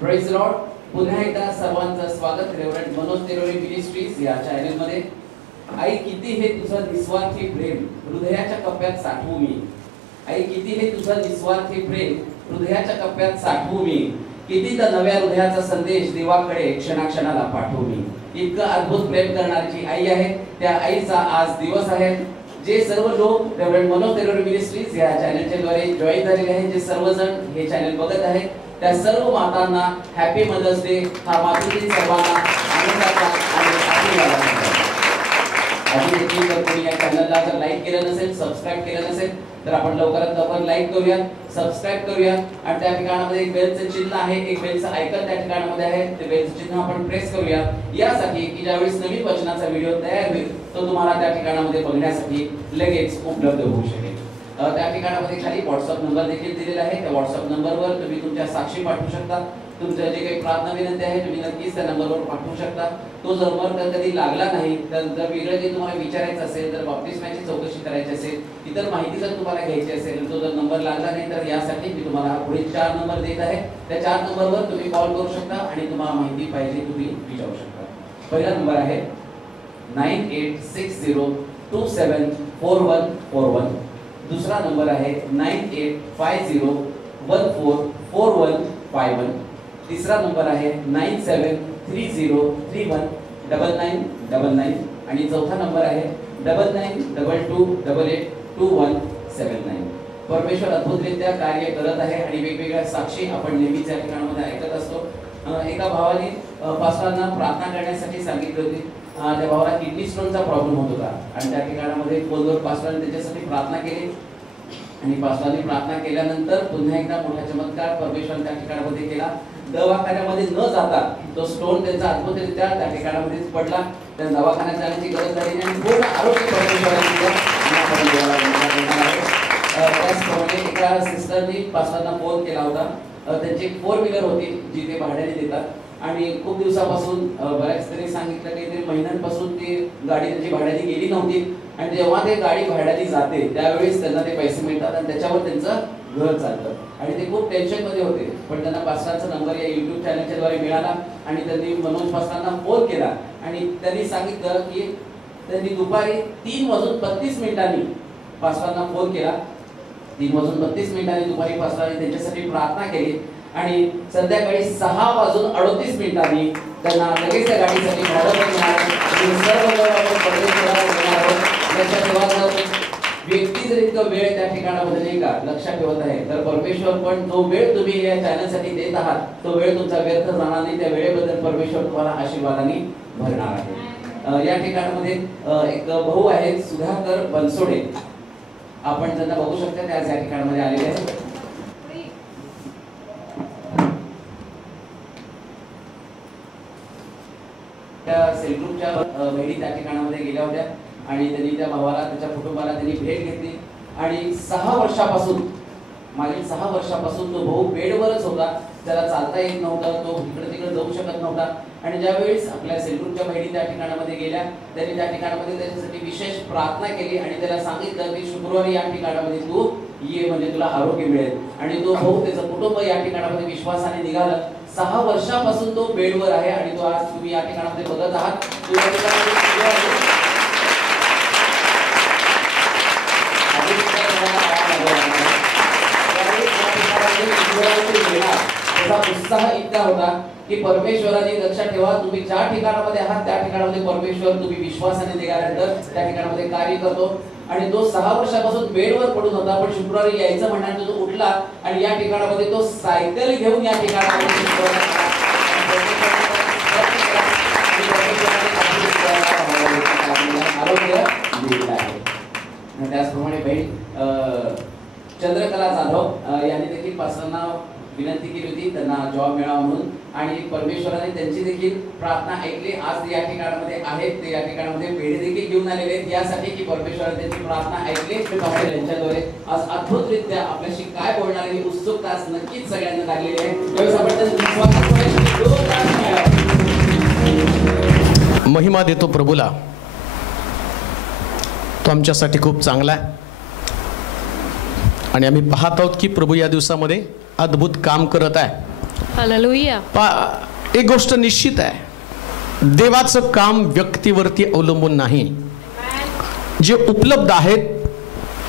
Praise Lord. पुन्हा एकदा सर्वांचं स्वागत रेव्हरंड मनोज तेरोरी मिनिस्ट्रीज या चॅनल मध्ये. आई किती हे तुझं निस्वार्थी प्रेम हृदयाच्या कप्प्यात साठवू मी. आई किती हे तुझं निस्वार्थी प्रेम हृदयाच्या कप्प्यात साठवू मी. किती त्या नव्या हृदयाचा संदेश देवाकडे क्षणाक्षणाला पाठवू मी. इतकं अद्भुत प्रेम करणारी जी आई आहे त्या आईचा आज दिवस आहे. जे सर्व लोक रेव्हरंड मनोज तेरोरी मिनिस्ट्रीज या चॅनलच्या द्वारे जॉईन झालेले आहेत, जे सर्वजण हे चॅनल बघत आहेत, त्या सर्व मातांना हॅपी मदर्स डे. हा मातृदिन सर्वांना आनंदाचा आणि आशीर्वादाचा. आधी देखील जर कोणी या चॅनलला जर लाईक केलं नसेल, सबस्क्राइब केलं नसेल तर आपण लवकरात लवकर लाईक करूया, सबस्क्राइब करूया. आणि त्या ठिकाणामध्ये एक बेलचं चिन्ह आहे, एक बेलचं आयकॉन त्या ठिकाणामध्ये आहे, ते बेलचं चिन्ह आपण प्रेस करूया यासाठी की ज्यावेळेस नवीन वचनाचा व्हिडिओ तयार होईल तो तुम्हाला त्या ठिकाणामध्ये बघण्यासाठी लगेच उपलब्ध होऊ शकेल. त्या ठिकाणामध्ये खाली व्हॉट्सअप नंबर देखील दिलेला आहे. त्या व्हॉट्सअप नंबरवर तुम्ही तुमच्या साक्षी पाठवू शकता. तुमचं जे काही प्रार्थना विनंती आहे तुम्ही नक्कीच त्या नंबरवर पाठवू शकता. तो जर नंबर कधी लागला नाही तर जर वेगळं जे तुम्हाला विचारायचं असेल, जर बॅप्टिस्माची चौकशी करायची असेल, इतर माहिती जर तुम्हाला घ्यायची असेल, तो जर नंबर लागला नाही तर यासाठी मी तुम्हाला पुढे 4 नंबर देत आहे. त्या 4 नंबरवर तुम्ही कॉल करू शकता आणि तुम्हाला माहिती पाहिजे तुम्ही विचारू शकता. पहिला नंबर आहे 9860274141. दूसरा नंबर है 9850144151. तीसरा नंबर है 9730319999 आणि चौथा नंबर आहे 9922882179. परमेश्वर अद्भुतरित्या कार्य करत आहे आणि वेगवेगळ्या साक्षी आपण नेहमीच या ठिकाणामध्ये ऐकत असतो. एका भावाने पास्टरांना प्रार्थना करण्यासाठी सांगितली होती. त्या भावाला किडनी स्टोनचा प्रॉब्लेम होत होता आणि त्या ठिकाणामध्ये फोनवर पास्टरांनी त्याच्यासाठी प्रार्थना केली आणि पास्टरांनी प्रार्थना केल्यानंतर पुन्हा एकदा मोठा चमत्कार परमेश्वर त्या ठिकाणामध्ये केला. दवाखान्यामध्ये न जाता तो स्टोन त्यांचा अद्भुतरित्या त्या ठिकाणामध्येच पडला. त्या दवाखान्यात जाण्याची गरज झाली नाही आणि पूर्ण आरोग्य परमेश्वराने दिलं. त्याचप्रमाणे एका सिस्टरनी पास्टरांना फोन केला होता. त्यांची 4 व्हीलर होती जी ते भाड्याने देतात आणि खूप दिवसापासून बऱ्याच तरी सांगितलं की महिन्यांपासून ती गाडी त्यांची भाड्याने गेली नव्हती आणि जेव्हा ते गाडी भाड्याने जाते त्यावेळेस त्यांना ते पैसे मिळतात आणि त्याच्यावर त्यांचं घर चालतं आणि ते खूप टेन्शन मध्ये होते. पण त्यांना पास्टरांचा नंबर या YouTube चॅनलच्या द्वारे मिळाला आणि त्यांनी मनोज पास्टरांना फोन केला आणि त्यांनी सांगितलं की त्यांनी दुपारी 3:32 पास्टरांना फोन केला. 3:32 दुपारी पास्टरांनी त्यांच्यासाठी प्रार्थना केली आणि संध्याकाळी 6:38 त्यांना लगेच त्या गाडीसाठी भाडं मिळालं. व्यक्ती जर इतका वेळ त्या ठिकाणामध्ये नाही का लक्षात ठेवत आहे तर परमेश्वर पण जो वेळ तुम्ही या चॅनलसाठी देत आहात तो वेळ तुमचा व्यर्थ जाणार नाही. त्या वेळेबद्दल परमेश्वर तुम्हाला आशीर्वादाने भरणार आहे. या ठिकाणामध्ये एक भाऊ आहेत सुधाकर बनसोडे. आपण त्यांना बघू शकता ते आज या ठिकाणामध्ये आलेले आहेत. त्या सेल ग्रुपच्या बहिणी त्या ठिकाणामध्ये गेल्या होत्या आणि त्यांनी त्या भावाला त्याच्या कुटुंबाला त्यांनी भेट घेतली आणि 6 वर्षापासून मागील 6 वर्षापासून तो भाऊ बेडवरच होता. त्याला चालता येत नव्हता, तो इकडे तिकडे जाऊ शकत नव्हता आणि ज्यावेळेस आपल्या सेल ग्रुपच्या बहिणी त्या ठिकाणामध्ये गेल्या त्यांनी त्या ठिकाणामध्ये त्याच्यासाठी विशेष प्रार्थना केली आणि त्याला सांगितलं की शुक्रवारी या ठिकाणामध्ये तू ये म्हणजे तुला आरोग्य मिळेल. आणि तो भाऊ त्याचं कुटुंब या ठिकाणामध्ये विश्वासाने निघालं. 6 वर्षापासून तो बेडवर आहे आणि तो आज तुम्ही या ठिकाणामध्ये बघत आहात. त्याचा उत्साह इतका होता की परमेश्वराने लक्षात ठेवा तुम्ही ज्या ठिकाणामध्ये आहात त्या ठिकाणामध्ये परमेश्वर तुम्ही विश्वासाने निघाल्यानंतर त्या ठिकाणामध्ये कार्य करतो. आणि तो 6 वर्षापासून बेडवर पडून होता पण शुक्रवारी यायचं म्हणाले तो उठला आणि या ठिकाणामध्ये तो सायकल घेऊन या ठिकाणामध्ये आरोग्य दिलेलं आहे. त्याचप्रमाणे बहीण चंद्रकला जाधव यांनी देखील पास्टरांना विनंती केली होती त्यांना जॉब मिळावा म्हणून आणि परमेश्वराने त्यांची देखील प्रार्थना ऐकली. आज या ठिकाणामध्ये आहेत, ते या ठिकाणामध्ये पेढे देखील घेऊन आलेले आहेत यासाठी की परमेश्वराने त्यांची प्रार्थना ऐकली. त्यांच्याद्वारे आज अद्भुतरित्या आपल्याशी काय बोलणार ही उत्सुकता नक्कीच सगळ्यांना लागलेली आहे. महिमा देतो प्रभूला, तो आमच्यासाठी खूप चांगला आहे आणि आम्ही पाहत आहोत की प्रभू या दिवसामध्ये अद्भुत काम करत आहे. हालेलुया. एक गोष्ट निश्चित आहे, देवाचं काम व्यक्तीवरती अवलंबून नाही. जे उपलब्ध आहेत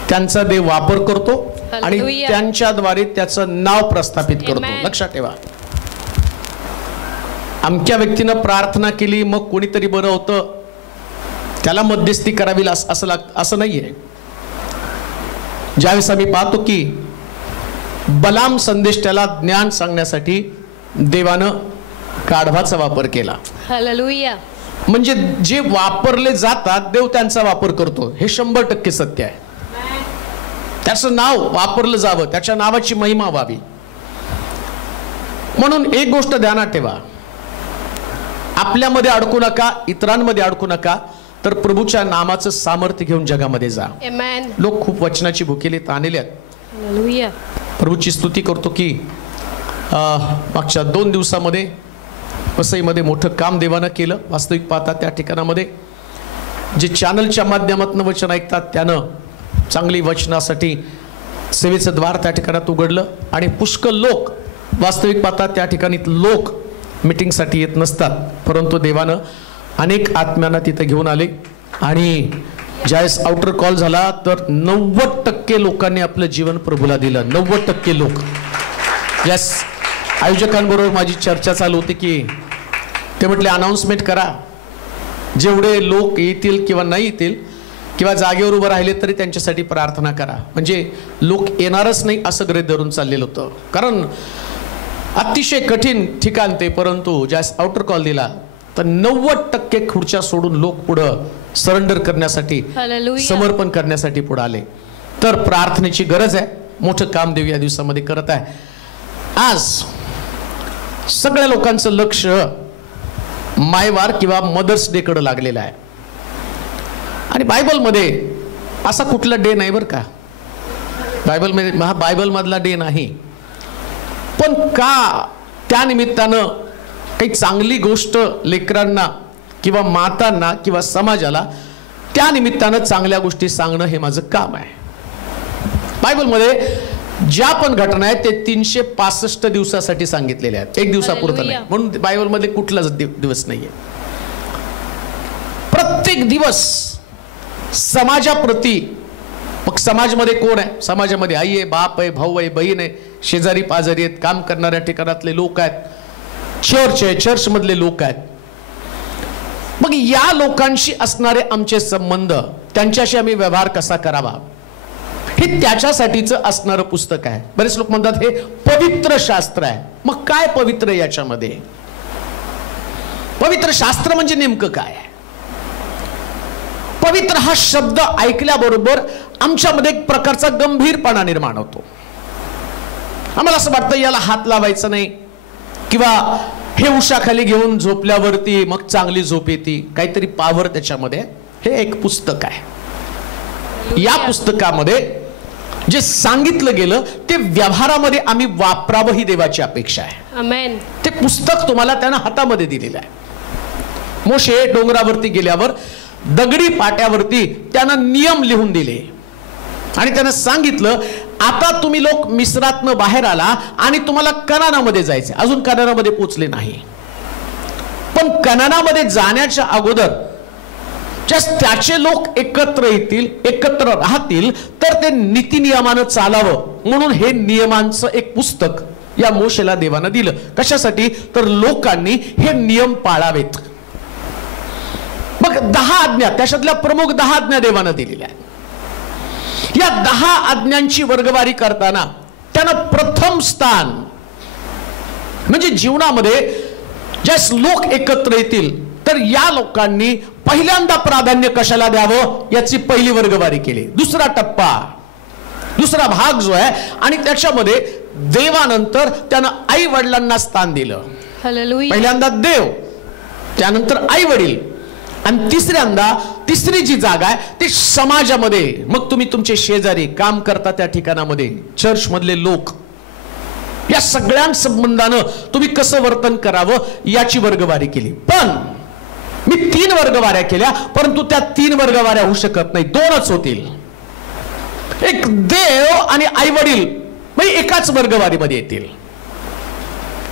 त्यांचा देव वापर करतो आणि त्यांच्याद्वारे त्याचं नाव प्रस्थापित करतो. लक्षात ठेवा, अमक्या व्यक्तीनं प्रार्थना केली मग कोणीतरी बरं होतं त्याला मध्यस्थी करावी असं नाहीये. ज्यावेळेस आम्ही पाहतो की बलाम संदेश त्याला ज्ञान सांगण्यासाठी देवानं गाढवाचा वापर केला. हालेलुया. म्हणजे जे वापरले जातात देव त्यांचा वापर करतो, हे 100% सत्य आहे. त्याचं नाव वापरलं जावं, त्याच्या नावाची महिमा व्हावी. म्हणून एक गोष्ट ध्यानात ठेवा, आपल्यामध्ये अडकू नका, इतरांमध्ये अडकू नका, तर प्रभूच्या नामाचं सामर्थ्य घेऊन जगामध्ये जा. आमेन. लोक खूप वचनाची भुकेली ताणलेले आहेत. हालेलुया. प्रभूची स्तुती करतो की मागच्या 2 दिवसामध्ये वसईमध्ये मोठं काम देवानं केलं. वास्तविक पाहता त्या ठिकाणामध्ये जे चॅनलच्या माध्यमातून वचन ऐकतात त्यानं चांगली वचनासाठी सेवेचं द्वार त्या ठिकाणात उघडलं आणि पुष्कळ लोक, वास्तविक पाहता त्या ठिकाणी लोक मीटिंगसाठी येत नसतात, परंतु देवानं अनेक आत्म्यांना तिथे घेऊन आले. आणि ज्यावेळेस आउटर कॉल झाला तर 90% लोकांनी आपलं जीवन प्रभूला दिलं. 90% लोक. यस, आयोजकांबरोबर माझी चर्चा चालू होती की ते म्हटले अनाउन्समेंट करा, जेवढे लोक येतील किंवा नाही येतील किंवा जागेवर उभं राहिले तरी त्यांच्यासाठी प्रार्थना करा. म्हणजे लोक येणारच नाही असं गृहीत धरून चाललेलं होतं, कारण अतिशय कठीण ठिकाण ते. परंतु ज्यावेळेस आउटर कॉल दिला तर 90% खुर्च्या सोडून लोक पुढं सरेंडर करण्यासाठी, समर्पण करण्यासाठी पुढे आले. तर प्रार्थनेची गरज आहे. मोठं काम देव या दिवसामध्ये करत आहे. आज सगळ्या लोकांचं लक्ष मायवार किंवा मदर्स डे कडे लागलेलं आहे. आणि बायबलमध्ये असा कुठला डे नाही बरं का, बायबलमध्ये हा बायबलमधला डे नाही. पण का त्या निमित्तानं काही चांगली गोष्ट लेकरांना किंवा मातांना किंवा समाजाला त्या निमित्तानं चांगल्या गोष्टी सांगणं हे माझं काम आहे. बायबलमध्ये ज्या पण घटना आहेत ते 365 दिवसासाठी सांगितलेल्या आहेत, एक दिवसापुरतं नाही. म्हणून बायबलमध्ये कुठलाच दिवस नाहीये. प्रत्येक दिवस समाजाप्रती, मग समाजामध्ये कोण आहे, समाजामध्ये आई आहे, बाप आहे, भाऊ आहे, बहीण आहे, शेजारी पाजारी आहेत, काम करणाऱ्या ठिकाणातले लोक आहेत, चर्च आहे, चर्च मधले लोक आहेत. मग या लोकांशी असणारे आमचे संबंध, त्यांच्याशी आम्ही व्यवहार कसा करावा, हे त्याच्यासाठीचं असणारं पुस्तक आहे. बरेच लोक म्हणतात हे पवित्र शास्त्र आहे. मग काय पवित्र याच्यामध्ये? पवित्र शास्त्र म्हणजे नेमकं काय? पवित्र हा शब्द ऐकल्याबरोबर आमच्यामध्ये एक प्रकारचा गंभीरपणा निर्माण होतो. आम्हाला असं वाटतं याला हात लावायचा नाही, किंवा हे उशाखाली घेऊन झोपल्यावरती मग चांगली झोप येते, काहीतरी पावर त्याच्यामध्ये. हे एक पुस्तक आहे. या पुस्तकामध्ये जे सांगितलं गेलं ते व्यवहारामध्ये आम्ही वापरावं ही देवाची अपेक्षा आहे. आमेन. ते पुस्तक तुम्हाला त्यानं हातामध्ये दिलेलं आहे. मोशे डोंगरावरती गेल्यावर दगडी पाट्यावरती त्यानं नियम लिहून दिले आणि त्यानं सांगितलं, आता तुम्ही लोक मिस्रातनं बाहेर आला आणि तुम्हाला कनानामध्ये जायचे. अजून कनानामध्ये पोचले नाही, पण कनानामध्ये जाण्याच्या अगोदर त्याचे लोक एकत्र येतील, एकत्र राहतील, तर ते नीतिनियमानं चालावं म्हणून हे नियमांचं एक पुस्तक या मोशेला देवानं दिलं. कशासाठी? तर लोकांनी हे नियम पाळावेत. मग 10 आज्ञा, त्याच्यातल्या प्रमुख 10 आज्ञा देवानं दिलेल्या आहेत. या 10 आज्ञांची वर्गवारी करताना त्यानं प्रथम स्थान म्हणजे जीवनामध्ये ज्या लोक एकत्र येतील तर या लोकांनी पहिल्यांदा प्राधान्य कशाला द्यावं याची पहिली वर्गवारी केली. दुसरा टप्पा, दुसरा भाग जो आहे, आणि त्याच्यामध्ये देवानंतर त्यानं आई वडिलांना स्थान दिलं. हालेलुया. पहिल्यांदा देव, त्यानंतर आई वडील, आणि तिसऱ्यांदा तिसरी जी जागा आहे ती समाजामध्ये. मग तुम्ही तुमचे शेजारी, काम करता त्या ठिकाणामध्ये, चर्च मधले लोक, या सगळ्या संबंधानं तुम्ही कसं वर्तन करावं याची वर्गवारी केली. पण मी 3 वर्गवाऱ्या केल्या, परंतु त्या 3 वर्गवाऱ्या होऊ शकत नाही, 2च होतील. एक देव आणि आई वडील म्हणजे एकाच वर्गवारीमध्ये येतील.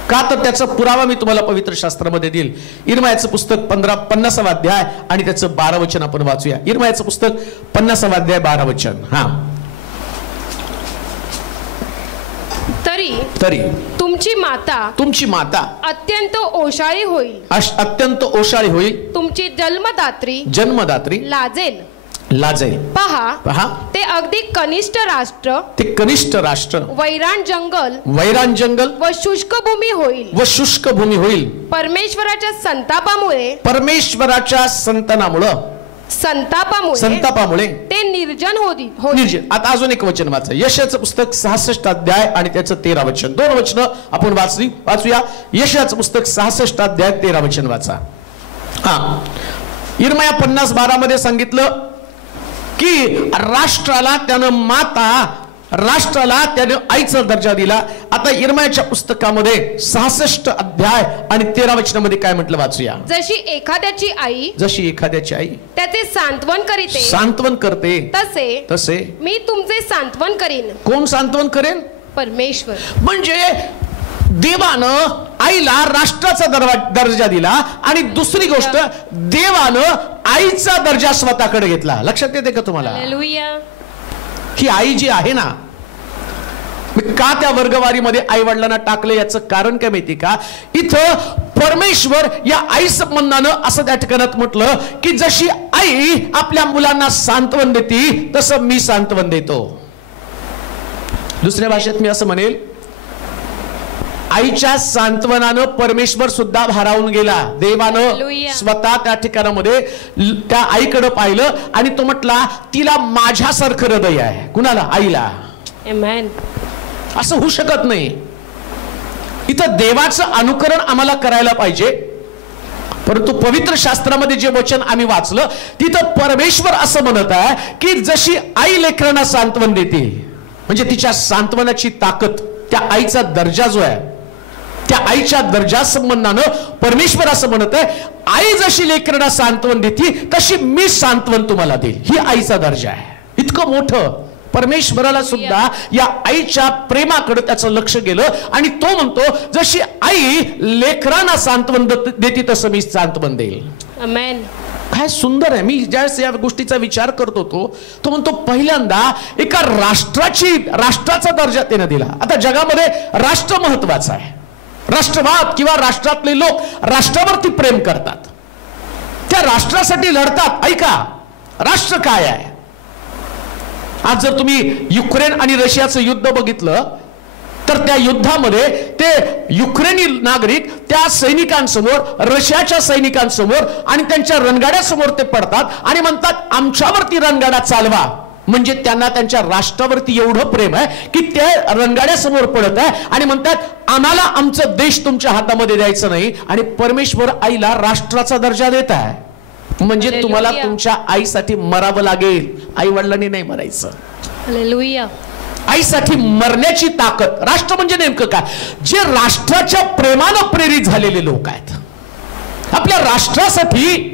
का तर त्याचा पुरावा मी तुम्हाला पवित्र शास्त्रामध्ये देईल. इर्मायाचं पुस्तक 50 अध्याय आणि त्याचं 12 वचन आपण वाचूया. इर्मायाचं पुस्तक 50 अध्याय 12 वचन. हा, तरी तुमची माता अत्यंत ओशाळी होईल. अत्यंत ओशाळी होईल. तुमची जन्मदात्री लाजेल. पहा ते अगदी कनिष्ठ राष्ट्र वैराण जंगल व शुष्क भूमी होईल. परमेश्वराच्या संतापामुळे ते निर्जन होईल. आता अजून एक वचन वाचा. यशाचं पुस्तक 66 अध्याय आणि त्याचं 13 वचन. 2 वचन आपण वाचूया. यशाचं पुस्तक 66 अध्याय 13 वचन वाचा. हा, इर्माया 50:12 मध्ये सांगितलं की राष्ट्राला त्यानं आईचा दर्जा दिला. आता इर्मायाच्या पुस्तकामध्ये 66 अध्याय आणि 13 वचनामध्ये काय म्हटलं वाचूया. जशी एखाद्याची आई त्याचे सांत्वन करते तसे मी तुमचे सांत्वन करीन. कोण सांत्वन करेन? परमेश्वर. म्हणजे देवानं आईला राष्ट्राचा दर्जा दिला आणि दुसरी गोष्ट, देवानं आईचा दर्जा स्वतःकडे घेतला. लक्षात येते का तुम्हाला? हालेलुया. ही आई जी आहे ना, का त्या वर्गवारीमध्ये आई वडिलांना टाकलं याचं कारण काय माहिती का? इथं परमेश्वर या आई संबंधानं असं त्या ठिकाणात म्हटलं की जशी आई आपल्या मुलांना सांत्वन देते तसं मी सांत्वन देतो. दुसऱ्या भाषेत मी असं म्हणेल, आईच्या सांत्वनानं परमेश्वर सुद्धा भारावून गेला. देवानं स्वतः त्या ठिकाणामध्ये त्या आईकडे पाहिलं आणि तो म्हटला तिला माझ्यासारखं हृदय आहे. कुणाला? आईला. आमेन. असं होऊ शकत नाही. इथं देवाचं अनुकरण आम्हाला करायला पाहिजे, परंतु पवित्र शास्त्रामध्ये जे वचन आम्ही वाचलं तिथं परमेश्वर असं म्हणत आहे की जशी आई लेकरांना सांत्वन देते, म्हणजे तिच्या सांत्वनाची ताकद, त्या आईचा दर्जा जो आहे, त्या आईच्या दर्जा संबंधानं परमेश्वर असं म्हणत आहे, आई जशी लेकरांना सांत्वन देते तशी मी सांत्वन तुम्हाला देईल. ही आईचा दर्जा आहे. इतकं मोठं परमेश्वराला सुद्धा या आईच्या प्रेमाकडे त्याचं लक्ष गेलं आणि तो म्हणतो जशी आई लेकरांना सांत्वन देते तसं मी सांत्वन देईल. आमेन. काय सुंदर आहे. मी ज्यावेळेस या गोष्टीचा विचार करत होतो तो म्हणतो पहिल्यांदा एका राष्ट्राचा दर्जा त्याने दिला. आता जगामध्ये राष्ट्र महत्वाचं आहे. राष्ट्रवाद किंवा राष्ट्रातले लोक राष्ट्रावरती प्रेम करतात, त्या राष्ट्रासाठी लढतात. ऐका, राष्ट्र काय आहे? आज जर तुम्ही युक्रेन आणि रशियाचं युद्ध बघितलं तर त्या युद्धामध्ये ते युक्रेनी नागरिक त्या सैनिकांसमोर, रशियाच्या सैनिकांसमोर आणि त्यांच्या रणगाड्यासमोर ते पडतात आणि म्हणतात आमच्यावरती रणगाडा चालवा. म्हणजे त्यांना त्यांच्या राष्ट्रावरती एवढं प्रेम आहे की ते रणगाड्यासमोर पडत आहे आणि म्हणतात आम्हाला आमचं देश तुमच्या हातामध्ये द्यायचं नाही. आणि परमेश्वर आईला राष्ट्राचा दर्जा देत आहे. म्हणजे तुम्हाला तुमच्या आईसाठी मरावं लागेल, आई वडिलांनी नाही मरायचं. हालेलुया. आईसाठी मरण्याची ताकद. राष्ट्र म्हणजे नेमकं काय? जे राष्ट्राच्या प्रेमानं प्रेरित झालेले लोक आहेत, आपल्या राष्ट्रासाठी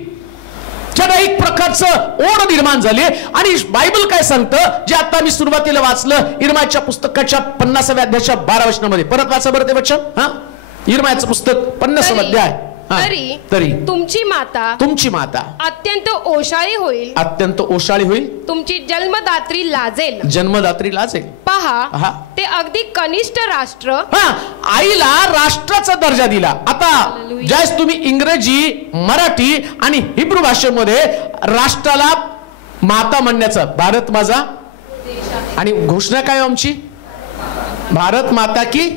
ज्यांना एक प्रकारचं ओढ निर्माण झाली. आणि बायबल काय सांगतं, जे आता मी सुरुवातीला वाचलं इर्मायाच्या पुस्तकाच्या 50व्या अध्यायाच्या 12 वचनामध्ये. परत वाचा बरं ते वचन. हा, इर्मायाचं पुस्तक 50 अध्याय. तरी तुमची माता अत्यंत ओशाळी होईल. तुमची जन्मदात्री लाजेल. पहा ते अगदी कनिष्ठ राष्ट्र. आईला राष्ट्राचा दर्जा दिला. आता ज्यावेळेस तुम्ही इंग्रजी, मराठी आणि हिब्रू भाषेमध्ये राष्ट्राला माता म्हणण्याचा, भारत माझा, आणि घोषणा काय आमची? भारत माता की.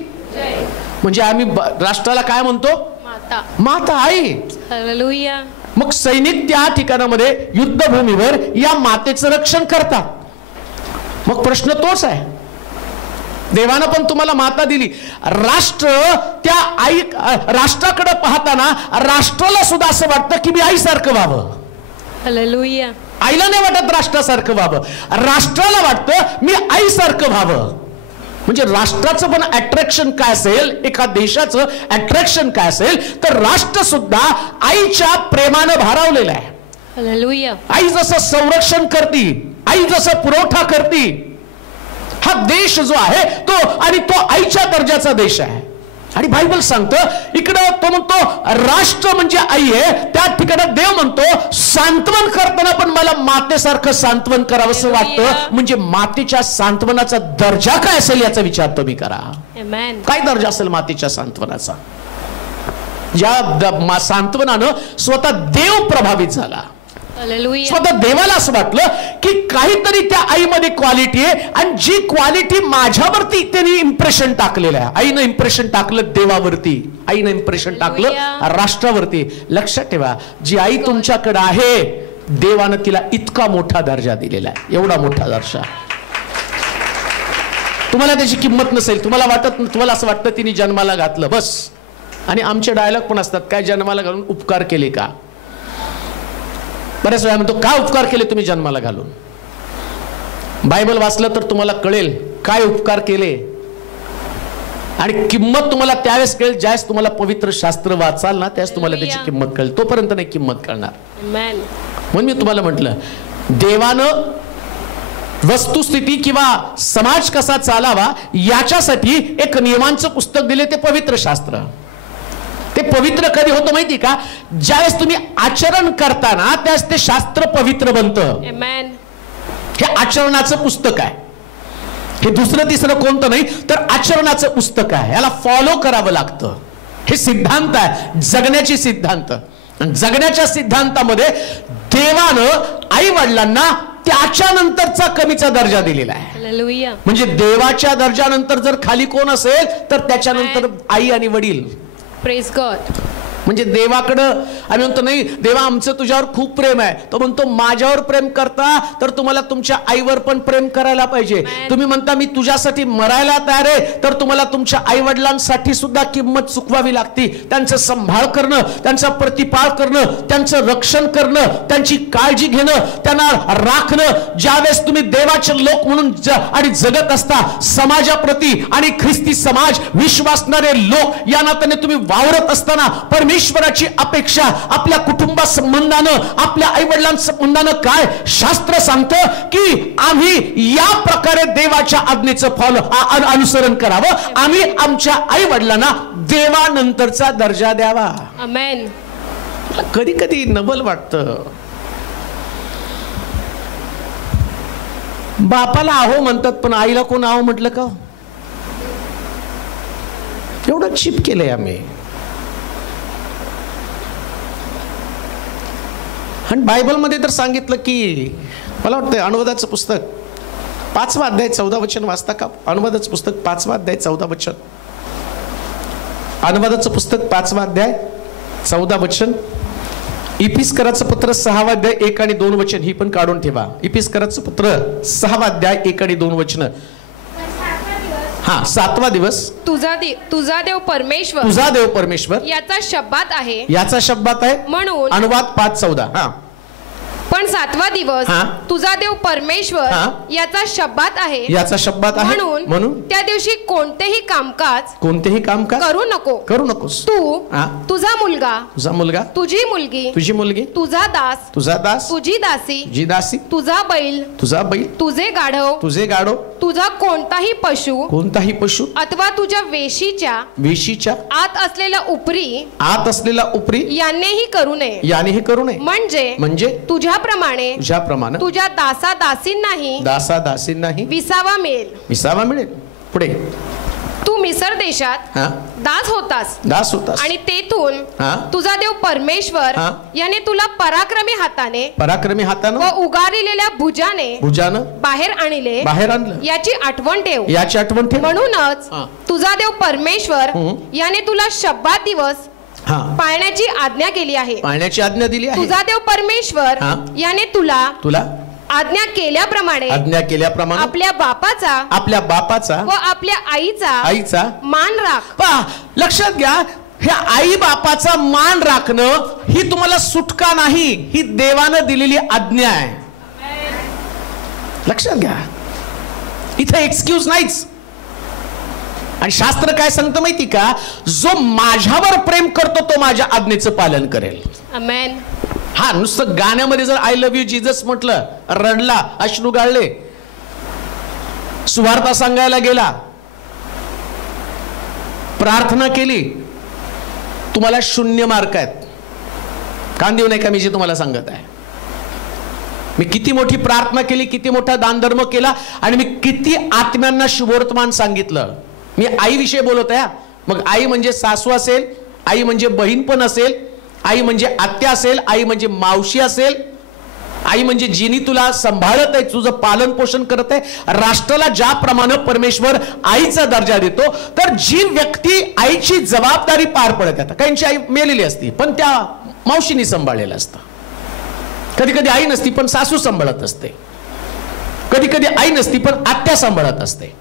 म्हणजे आम्ही राष्ट्राला काय म्हणतो? माता, आई. हालेलुया. मग सैनिक त्या ठिकाणामध्ये युद्धभूमीवर या मातेचं रक्षण करतात. मग प्रश्न तोच आहे, देवानं पण तुम्हाला माता दिली. राष्ट्र त्या आई राष्ट्राकडे पाहताना राष्ट्राला सुद्धा असं वाटतं की मी आईसारखं व्हावं. हालेलुया. आईला नाही वाटत राष्ट्रासारखं व्हावं, राष्ट्राला वाटतं मी आईसारखं व्हावं. म्हणजे राष्ट्राचं पण अट्रॅक्शन काय असेल, एका देशाचं अट्रॅक्शन काय असेल, तर राष्ट्र सुद्धा आईच्या प्रेमानं भारावलेलं आहे. हालेलुया. आई जसं संरक्षण करती, आई जसं पुरवठा करती, हा देश जो आहे तो आणि तो आईच्या दर्जाचा देश आहे. आणि बायबल सांगतं इकडं तो म्हणतो राष्ट्र म्हणजे आई आहे, त्या ठिकाणी देव म्हणतो सांत्वन करताना पण मला मातेसारखं सांत्वन करावंसं वाटतं. म्हणजे मातेच्या सांत्वनाचा दर्जा काय असेल याचा विचार तुम्ही करा. काय दर्जा असेल मातेच्या सांत्वनाचा, ज्या सांत्वनानं स्वतः देव प्रभावित झाला. स्वतः देवाला असं वाटलं की काहीतरी त्या आईमध्ये क्वालिटी आहे, आणि जी क्वालिटी माझ्यावरती त्यांनी इम्प्रेशन टाकलेलं आहे. आईनं इम्प्रेशन टाकलं देवावरती, आईनं इम्प्रेशन टाकलं राष्ट्रावरती. लक्षात ठेवा, जी आई तुमच्याकडे आहे देवानं तिला इतका मोठा दर्जा दिलेला आहे, एवढा मोठा दर्जा. तुम्हाला त्याची किंमत नसेल, तुम्हाला असं वाटतं तिने जन्माला घातलं बस. आणि आमचे डायलॉग पण असतात, काय जन्माला घालून उपकार केले का. बऱ्याच वेळा म्हणतो काय उपकार केले तुम्ही जन्माला घालून. बायबल वाचलं तर तुम्हाला कळेल काय उपकार केले, आणि किंमत तुम्हाला त्यावेळेस कळेल ज्यावेळेस तुम्हाला पवित्र शास्त्र वाचाल ना, त्यावेळेस तुम्हाला त्याची किंमत कळेल. तोपर्यंत नाही किंमत कळणार. म्हणून मी तुम्हाला म्हटलं देवानं वस्तुस्थिती किंवा समाज कसा चालावा याच्यासाठी एक नियमांचं पुस्तक दिले, ते पवित्र शास्त्र. ते पवित्र कधी होतं माहिती का, ज्यावेळेस तुम्ही आचरण करताना त्यावेळेस ते शास्त्र पवित्र बनतं. हे आचरणाचं पुस्तक आहे, हे दुसरं तिसरं कोणतं नाही, तर आचरणाचं पुस्तक आहे. याला फॉलो करावं लागतं. हे सिद्धांत आहे, जगण्याची सिद्धांत. जगण्याच्या सिद्धांतामध्ये देवानं आई वडिलांना त्याच्या नंतरचा कमीचा दर्जा दिलेला आहे. म्हणजे देवाच्या दर्जानंतर जर खाली कोण असेल तर त्याच्यानंतर आई आणि वडील. Praise God. म्हणजे देवाकडं आम्ही म्हणतो नाही देवा आमचं तुझ्यावर खूप प्रेम आहे, तो म्हणतो माझ्यावर प्रेम करता तर तुम्हाला तुमच्या आईवर पण प्रेम करायला पाहिजे. तुम्ही म्हणता मी तुझ्यासाठी मरायला तयार आहे, तर तुम्हाला तुमच्या आई वडिलांसाठी सुद्धा किंमत चुकवावी लागते. त्यांचं संभाळ करणं, त्यांचा प्रतिपाळ करणं, त्यांचं रक्षण करणं, त्यांची काळजी घेणं, त्यांना राखणं. ज्यावेळेस तुम्ही देवाचे लोक म्हणून आणि जगत असता समाजाप्रती आणि ख्रिस्ती समाज विश्वासणारे लोक या नात्याने तुम्ही वावरत असताना परमेश्वराची अपेक्षा आपल्या कुटुंबा संबंधानं, आपल्या आई वडिलांसंबंधानं काय शास्त्र सांगतं की आम्ही या प्रकारे देवाच्या आज्ञेचं अनुसरण करावं. आम्ही आमच्या आई वडिलांना देवानंतरचा दर्जा द्यावा. आमेन. कधी कधी नबल वाटतं, बापाला आहो म्हणतात पण आईला कोण आहो म्हटलं का. एवढं चिप केलंय आम्ही. आणि बायबलमध्ये तर सांगितलं की, मला वाटतं अनुवादाचं पुस्तक 5वा अध्याय 14 वचन वाचता का. अनुवादाचं पुस्तक 5वा अध्याय 14 वचन. अनुवादाचं पुस्तक 5वा अध्याय 14 वचन. इफिस्कराचं पत्र 6वा अध्याय 1 आणि 2 वचन ही पण काढून ठेवा. इफिस्कराचं पत्र 6वा अध्याय 1 आणि 2 वचन. हा 7वा दिवस तुझा देव परमेश्वर, तुझा देव परमेश्वर याचा शब्बात आहे, याचा शब्दात आहे. म्हणून अनुवाद 5:14. हा पण 7वा दिवस तुझा देव परमेश्वर याचा शब्दात आहे, याचा शब्दात आहे. म्हणून त्या दिवशी कोणतेही कामकाज करू नकोस. तू, तुझा मुलगा, तुझी मुलगी, तुझा दास, तुझी दासी, तुझा बैल, तुझे गाढव, तुझा कोणताही पशु अथवा तुझ्या वेशीच्या आत असलेला उपरी यानेही करू नये. म्हणजे तुझ्याप्रमाणे तुझ्या दासादासींनाही विसावा मिळेल. पुढे तू मिसर देशात दास होतास आणि तेथून तुझा देव परमेश्वर याने तुला पराक्रमी हाताने व उगारलेल्या भुजाने बाहेर आणलं याची आठवण ठेव. म्हणूनच तुझा देव परमेश्वर याने तुला शब्बात दिवस पाळण्याची आज्ञा केली आहे. दिली आहे. तुझा देव परमेश्वर याने तुला आज्ञा केल्याप्रमाणे आपल्या बापाचा व आपल्या आईचा मान राख. लक्षात घ्या, ह्या आई बापाचा मान राखणं ही तुम्हाला सुटका नाही, ही देवानं दिलेली आज्ञा आहे. लक्षात घ्या, इथे एक्सक्यूज नाहीच. आणि शास्त्र काय सांगतं माहिती का, जो माझ्यावर प्रेम करतो तो माझ्या आज्ञेचं पालन करेल. आमेन. हा, नुसतं गाण्यामध्ये जर आय लव्ह यू जीसस म्हटलं, रडला, अश्रू गाळले, सुवार्ता सांगायला गेला, प्रार्थना केली, तुम्हाला 0 मार्क आहेत. कान देऊ नये का मी जे तुम्हाला सांगत आहे. मी किती मोठी प्रार्थना केली, किती मोठा दानधर्म केला, आणि मी किती आत्म्यांना शुभवर्तमान सांगितलं. मी आईविषयी बोलत आहे. मग आई म्हणजे सासू असेल, आई म्हणजे बहीण पण असेल, आई म्हणजे आत्या असेल, आई म्हणजे मावशी असेल, आई म्हणजे जिनी तुला सांभाळत आहे, तुझं पालन पोषण करत आहे. राष्ट्राला ज्याप्रमाणे परमेश्वर आईचा दर्जा देतो, तर जी व्यक्ती आईची जबाबदारी पार पडत आहे, काहींची आई मेलेली असती पण त्या मावशीने सांभाळलेलं असतं, कधी कधी आई नसती पण सासू सांभाळत असते, कधी कधी आई नसती पण आत्या सांभाळत असते.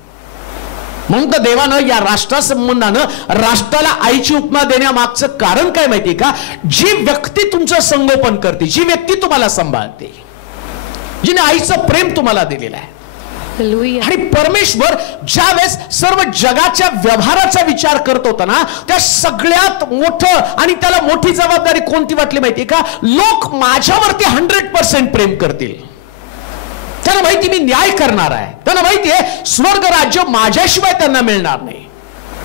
म्हणून तर देवानं या राष्ट्रासंबंधानं राष्ट्राला आईची उपमा देण्यामागचं कारण काय माहिती का, जी व्यक्ती तुमचं संगोपन करते, जी व्यक्ती तुम्हाला सांभाळते, जिने आईचं प्रेम तुम्हाला दिलेलं आहे. आणि परमेश्वर ज्यावेळेस सर्व जगाच्या व्यवहाराचा विचार करत होता ना, त्या सगळ्यात मोठं आणि त्याला मोठी जबाबदारी कोणती वाटली माहिती का, लोक माझ्यावरती 100% प्रेम करतील. त्यांना माहिती मी न्याय करणार आहे, त्यांना माहिती आहे स्वर्ग राज्य माझ्याशिवाय त्यांना मिळणार नाही.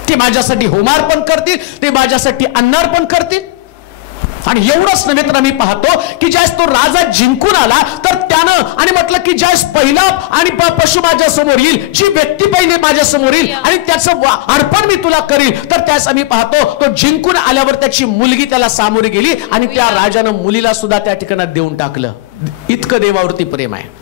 ते माझ्यासाठी होमार्पण करतील, ते माझ्यासाठी अन्नार्पण करतील. आणि एवढंच नव्हे तर आम्ही पाहतो की ज्यास तो राजा जिंकून आला, तर त्यानं आणि म्हटलं की ज्यास पहिला आणि पशु माझ्या समोर येईल, जी व्यक्ती पहिले माझ्या समोर येईल आणि त्याचं अर्पण मी तुला करील, तर त्यास आम्ही पाहतो तो जिंकून आल्यावर त्याची मुलगी त्याला सामोरी गेली आणि त्या राजानं मुलीला सुद्धा त्या ठिकाणात देऊन टाकलं. इतकं देवावरती प्रेम आहे.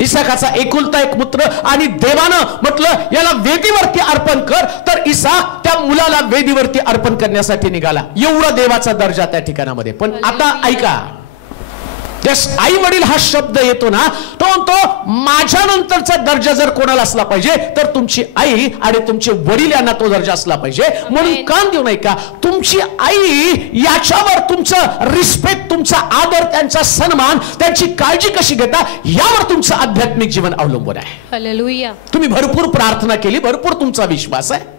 इसाकाचा एकुलता एक पुत्र, आणि देवानं म्हटलं याला वेदीवरती अर्पण कर, तर इसाक त्या मुलाला वेदीवरती अर्पण करण्यासाठी निघाला. एवढा देवाचा दर्जा त्या ठिकाणामध्ये. पण आता ऐका, आई वडील हा शब्द येतो ना, तो माझ्या नंतरचा दर्जा जर कोणाला असला पाहिजे तर तुमची आई आणि तुमचे वडील यांना तो दर्जा असला पाहिजे. म्हणून कान देऊ नये का, तुमची आई याच्यावर तुमचं रिस्पेक्ट, तुमचा आदर, त्यांचा सन्मान, त्यांची काळजी कशी घेता यावर तुमचं आध्यात्मिक जीवन अवलंबून आहे. हालेलुया. तुम्ही भरपूर प्रार्थना केली, भरपूर तुमचा विश्वास आहे,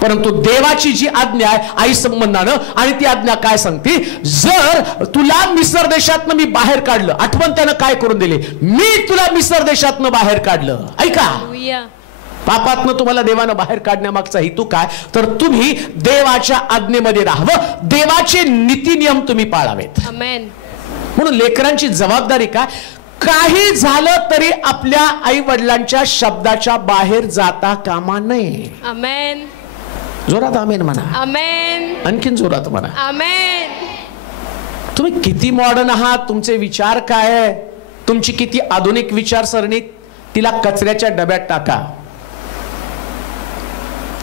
परंतु देवाची जी आज्ञा आहे आई संबंधानं, आणि ती आज्ञा काय सांगते, जर तुला मिस्र देशातनं मी बाहेर काढलं, आठवण त्यानं काय करून दिली, मी तुला मिस्र देशातनं बाहेर काढलं. ऐका, पापातनं तुम्हाला देवानं बाहेर काढण्यामागचा हेतू काय, तर तुम्ही देवाच्या आज्ञेमध्ये राहावं, देवाचे नीती नियम तुम्ही पाळावेत. आमेन. म्हणून लेकरांची जबाबदारी काय, काही झालं तरी आपल्या आई वडिलांच्या शब्दाच्या बाहेर जाता कामा नये. आमेन. जोरात आमेन म्हणा. आमेन. आणखीन जोरात म्हणा. आमेन. तुम्ही किती मॉडर्न आहात, तुमचे विचार काय आहे, तुमची किती आधुनिक विचारसरणी, तिला कचऱ्याच्या डब्यात टाका.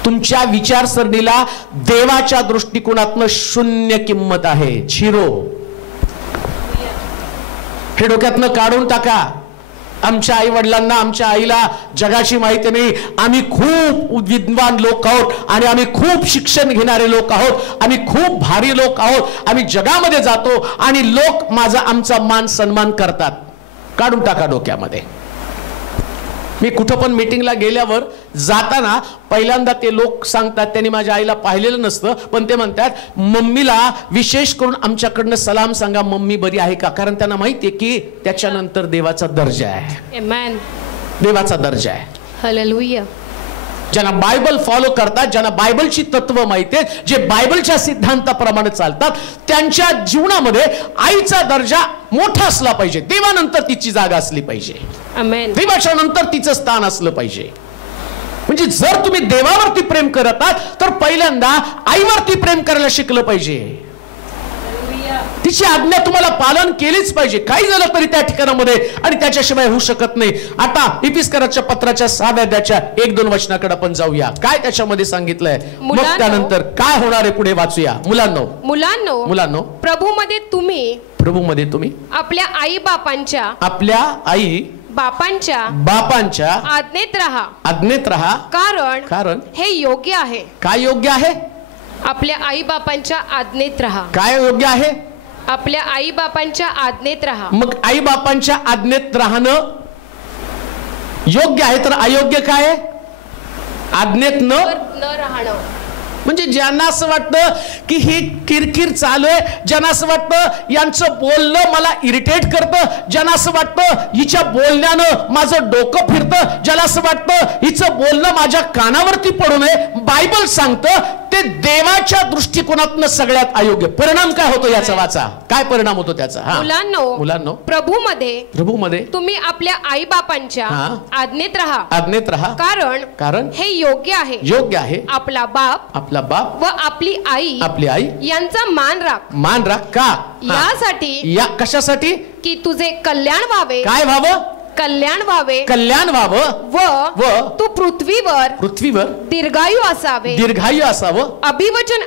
तुमच्या विचारसरणीला देवाच्या दृष्टिकोनातनं 0 किंमत आहे. 0. हे डोक्यातनं काढून टाका. आमच्या आई वडिलांना, आमच्या आईला जगाची माहिती नाही, आम्ही खूप विद्वान लोक आहोत आणि आम्ही खूप शिक्षण घेणारे लोक आहोत, आम्ही खूप भारी लोक आहोत, आम्ही जगामध्ये जातो आणि लोक आमचा मान सन्मान करतात. काढून टाका डोक्यामध्ये. मी कुठं पण मीटिंगला गेल्यावर जाताना पहिल्यांदा ते लोक सांगतात, त्यांनी माझ्या आईला पाहिलेलं नसतं, पण ते म्हणतात मम्मीला विशेष करून आमच्याकडनं सलाम सांगा, मम्मी बरी आहे का, कारण त्यांना माहिती आहे की त्याच्यानंतर देवाचा दर्जा आहे. आमेन. देवाचा दर्जा आहे. हालेलुया. ज्यांना बायबल फॉलो करतात, ज्यांना बायबलची तत्व माहिती आहेत, जे बायबलच्या सिद्धांताप्रमाणे चालतात, त्यांच्या जीवनामध्ये आईचा दर्जा मोठा असला पाहिजे, देवानंतर तिची जागा असली पाहिजे. आमेन. देवाच्या नंतर तिचं स्थान असलं पाहिजे. म्हणजे जर तुम्ही देवावरती प्रेम करत आहात तर पहिल्यांदा आईवरती प्रेम करायला शिकलं पाहिजे. तिची आज्ञा तुम्हाला पालन केलीच पाहिजे, काही झालं तरी त्या ठिकाणामध्ये, आणि त्याच्याशिवाय होऊ शकत नाही. आता इफिस्कराच्या पत्राच्या 6व्या अध्यायाच्या 1-2 वचनाकडे आपण जाऊया. काय त्याच्यामध्ये सांगितलंय, मग त्यानंतर काय होणार आहे पुढे वाचूया. मुलांनो प्रभूमध्ये तुम्ही प्रभूमध्ये तुम्ही आपल्या आई बापांच्या बापांच्या आज्ञेत राहा कारण हे योग्य आहे. काय योग्य आहे? आपल्या आई बापांच्या आज्ञेत राहा. काय योग्य आहे? आपल्या आई बापांच्या आज्ञेत राहा. मग आई बापांच्या आज्ञेत राहणं योग्य आहे, तर अयोग्य काय आहे? आज्ञेत न राहणं. म्हणजे ज्यांना असं वाटतं की ही किरकिर चालू आहे, ज्यांना असं वाटतं यांचं बोलणं मला इरिटेट करतं, ज्यांना असं वाटतं हिच्या बोलण्यानं माझं डोकं फिरतं, ज्याला असं वाटतं हिचं बोलणं माझ्या कानावरती पडू नये, बायबल सांगतं ते देवाच्या दृष्टिकोनातून सगळ्यात अयोग्य. परिणाम काय होतो याचा वाचा? काय परिणाम होतो त्याचा? मुलांनो प्रभूमध्ये तुम्ही आपल्या आई बापांच्या आज्ञेत राहा कारण हे योग्य आहे. आपला बाप व आपली आई यांचा मान राख. का? यासाठी कशासाठी? की तुझे कल्याण व्हावे. काय व्हावं? कल्याण व्हावं व तू पृथ्वीवर दीर्घायू असावं. अभिवचन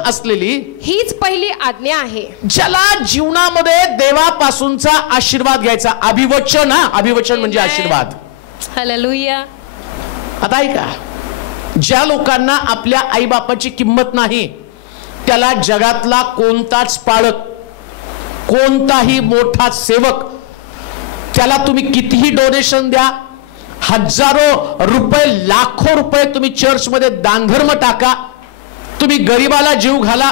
असलेली हीच पहिली आज्ञा आहे. ज्याला जीवनामध्ये देवापासूनचा आशीर्वाद घ्यायचा, अभिवचन म्हणजे आशीर्वाद. हालेलुया. आता ऐका, ज्या लोकांना आपल्या आई बापाची किंमत नाही, त्याला जगातला कोणताच पालक, कोणताही मोठा सेवक, त्याला तुम्ही कितीही डोनेशन द्या, हजारो रुपये, लाखो रुपये तुम्ही चर्च मध्ये दानधर्म टाका, तुम्ही गरीबाला जीव घाला,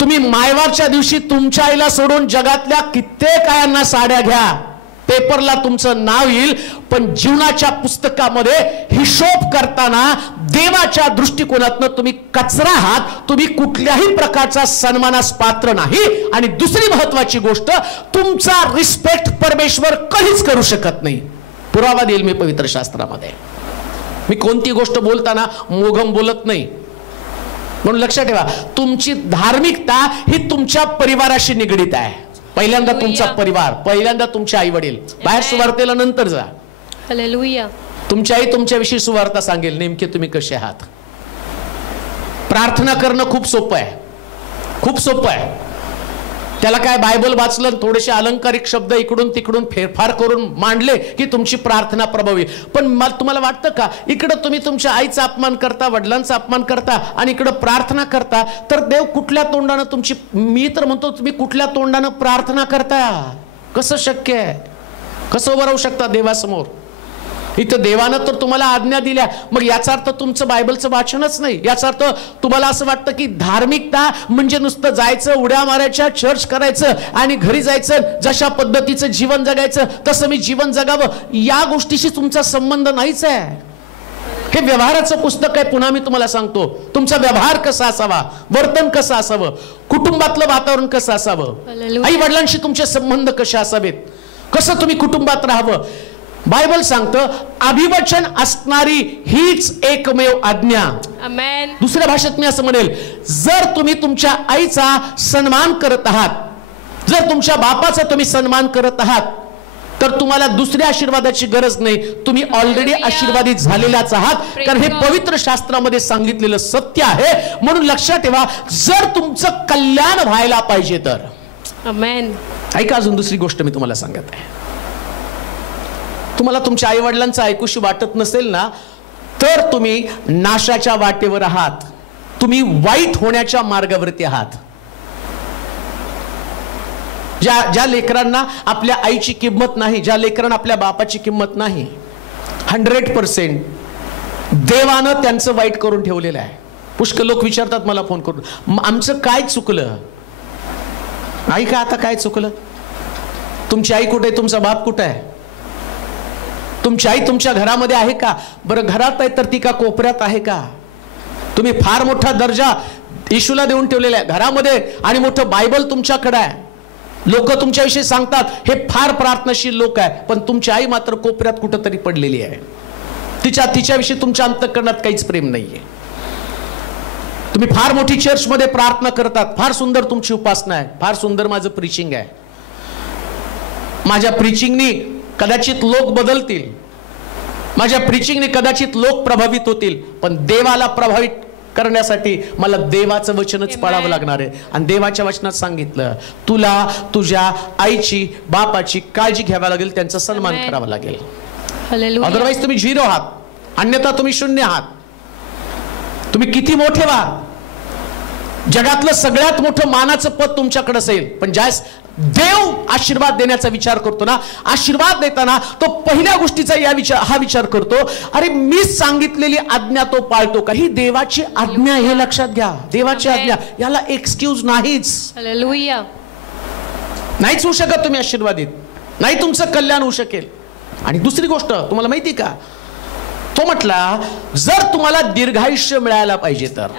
तुम्ही मायवारच्या दिवशी तुमच्या आईला सोडून जगातल्या कित्येक आयांना साड्या घ्या, पेपरला तुमचं नाव येईल, पण जीवनाच्या पुस्तकामध्ये हिशोब करताना देवाच्या दृष्टिकोनातून तुम्ही कचरा आहात. तुम्ही कुठल्याही प्रकारचा सन्मानास पात्र नाही. आणि दुसरी महत्वाची गोष्ट, तुमचा रिस्पेक्ट परमेश्वर कधीच करू शकत नाही. पुरावा देईल मी पवित्र शास्त्रामध्ये. मी कोणती गोष्ट बोलताना मोघम बोलत नाही. म्हणून लक्षात ठेवा, तुमची धार्मिकता ही तुमच्या परिवाराशी निगडीत आहे. पहिल्यांदा तुमचा परिवार, पहिल्यांदा तुमचे आई वडील. बाहेर सुवार्तेला नंतर जा. हालेलुया. तुमची आई तुमच्याविषयी सुवार्ता सांगेल, नेमके तुम्ही कसे आहात. प्रार्थना करणं खूप सोपं आहे, खूप सोपं आहे. त्याला काय, बायबल वाचलं, थोडेसे अलंकारिक शब्द इकडून तिकडून फेरफार करून मांडले की तुमची प्रार्थना प्रभावी. पण तुम्हाला वाटतं का, इकडं तुम्ही तुमच्या आईचा अपमान करता, वडिलांचा अपमान करता आणि इकडं प्रार्थना करता, तर देव कुठल्या तोंडानं तुमची, मी तर म्हणतो तुम्ही कुठल्या तोंडानं प्रार्थना करता? कसं शक्य आहे? कसं उभं राहू शकता देवासमोर? इथं देवानं तर तुम्हाला आज्ञा दिल्या, मग याचा अर्थ तुमचं बायबलचं वाचनच नाही. याचा अर्थ तुम्हाला असं वाटतं की धार्मिकता म्हणजे नुसतं जायचं, उड्या मारायच्या, चर्च करायचं आणि घरी जायचं, जशा पद्धतीचं जीवन जगायचं तसं मी जीवन जगावं, या गोष्टीशी तुमचा संबंध नाहीच आहे. हे व्यवहाराचं पुस्तक आहे. पुन्हा मी तुम्हाला सांगतो, तुमचा व्यवहार कसा असावा, वर्तन कसं असावं, कुटुंबातलं वातावरण कसं असावं, आई वडिलांशी तुमचे संबंध कसे असावेत, कसं तुम्ही कुटुंबात राहावं. बायबल सांगतं अभिवचन असणारी हीच एकमेव आज्ञा. आमेन. दुसऱ्या भाषेत मी असं म्हणेल, जर तुम्ही तुमच्या आईचा सन्मान करत आहात, जर तुमच्या बापाचा तुम्ही सन्मान करत आहात, तर तुम्हाला दुसऱ्या आशीर्वादाची गरज नाही. तुम्ही ऑलरेडी आशीर्वादित झालेलाच आहात, कारण हे पवित्र शास्त्रामध्ये सांगितलेलं सत्य आहे. म्हणून लक्षात ठेवा, जर तुमचं कल्याण व्हायला पाहिजे तर. आमेन. ऐका, अजून दुसरी गोष्ट मी तुम्हाला सांगत आहे. तुम्हाला तुमच्या आई वडिलांचं ऐकूशी वाटत नसेल ना, तर तुम्ही नाशाच्या वाटेवर आहात, तुम्ही वाईट होण्याच्या मार्गावरती आहात. ज्या लेकरांना आपल्या आईची किंमत नाही, ज्या लेकरांना आपल्या बापाची किंमत नाही, 100% देवानं त्यांचं वाईट करून ठेवलेलं आहे. पुष्कळ लोक विचारतात मला फोन करून, आमचं काय चुकलं? आई का आता काय चुकलं? तुमची आई कुठे आहे? तुमचा बाप कुठे आहे? तुमची आई तुमच्या घरामध्ये आहे का? बरं, घरात आहे तर ती का कोपऱ्यात आहे का? तुम्ही फार मोठा दर्जा येशूला देऊन ठेवलेला आहे घरामध्ये, आणि मोठं बायबल तुमच्याकडे आहे. लोक तुमच्याविषयी सांगतात हे फार प्रार्थनाशील लोक आहे, पण तुमची आई मात्र कोपऱ्यात कुठंतरी पडलेली आहे. तिच्याविषयी तुमच्या अंतःकरणात काहीच प्रेम नाहीये. तुम्ही फार मोठी चर्चमध्ये प्रार्थना करतात, फार सुंदर तुमची उपासना आहे, फार सुंदर माझं प्रीचिंग आहे, माझ्या प्रीचिंगनी कदाचित लोक बदलतील, माझ्या प्रीचिंगने कदाचित लोक प्रभावित होतील, पण देवाला प्रभावित करण्यासाठी मला देवाचं वचनच पाळावं लागणार आहे. आणि देवाच्या वचनात सांगितलं, तुला तुझ्या आईची बापाची काळजी घ्यावी लागेल, त्यांचा सन्मान करावा लागेल. अदरवाईज तुम्ही 0 आहात, अन्यथा तुम्ही 0 आहात. तुम्ही किती मोठे व्हा, जगातलं सगळ्यात मोठं मानाचं पद तुमच्याकडे असेल, पण ज्यास देव आशीर्वाद देण्याचा विचार करतो ना, आशीर्वाद देताना तो पहिल्या गोष्टीचा हा विचार करतो, अरे मी सांगितलेली आज्ञा तो पाळतो का? ही देवाची आज्ञा, हे लक्षात घ्या. देवाची आज्ञा, याला एक्सक्यूज नाहीच. नाहीच होऊ शकत तुम्ही आशीर्वादित, नाही तुमचं कल्याण होऊ शकेल. आणि दुसरी गोष्ट तुम्हाला माहिती का, तो म्हटला जर तुम्हाला दीर्घायुष्य मिळायला पाहिजे तर,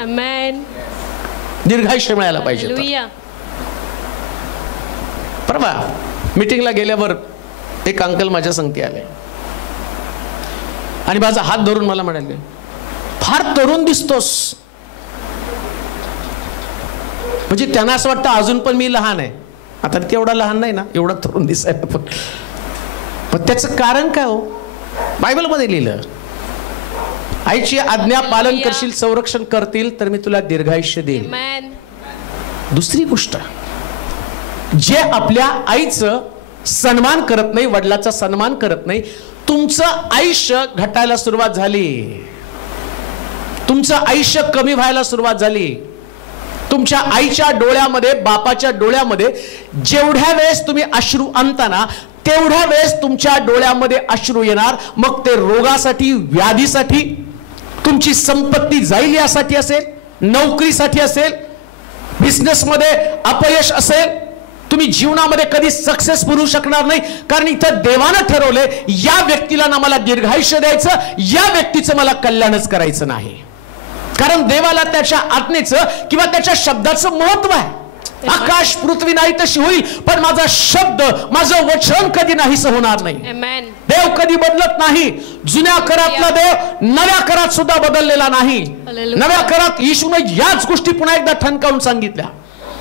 दीर्घायुष्य मिळायला पाहिजे तर. परवा मीटिंगला गेल्यावर एक अंकल माझ्या संगती आले आणि माझा हात धरून मला म्हणाले, फार तरुण दिसतोस. म्हणजे त्यांना असं वाटतं अजून पण मी लहान आहे. आता तेवढा लहान नाही ना, एवढा तरुण दिसायला. पण त्याचं कारण काय हो? बायबलमध्ये लिहिलं, आईची आज्ञा पालन करशील, संरक्षण करतील तर मी तुला दीर्घायुष्य देईन. दुसरी गोष्ट, जे आपल्या आईचं सन्मान करत नाही, वडिलाचा सन्मान करत नाही, तुमचं आयुष्य घटायला सुरुवात झाली, तुमचं आयुष्य कमी व्हायला सुरुवात झाली. तुमच्या आईच्या डोळ्यामध्ये, बापाच्या डोळ्यामध्ये जेवढ्या वेळेस तुम्ही अश्रू आणताना, तेवढ्या वेळेस तुमच्या डोळ्यामध्ये अश्रू येणार. मग ते रोगासाठी, व्याधीसाठी, तुमची संपत्ती जाईल यासाठी असेल, नोकरीसाठी असेल, बिझनेसमध्ये अपयश असेल, तुम्ही जीवनामध्ये कधी सक्सेसफुल होऊ शकणार नाही. कारण इथं देवानं ठरवलंय, या व्यक्तीला ना मला दीर्घायुष्य द्यायचं, या व्यक्तीचं मला कल्याणच करायचं नाही. कारण देवाला त्याच्या आज्ञेचं किंवा त्याच्या शब्दाचं महत्व आहे. आकाश पृथ्वी नाही तशी होईल, पण माझा शब्द, माझं वचन कधी नाहीस होणार नाही. देव कधी बदलत नाही. जुन्या करातला देव नव्या करात सुद्धा बदललेला नाही. नव्या करात येशूने याच गोष्टी पुन्हा एकदा ठणकावून सांगितल्या.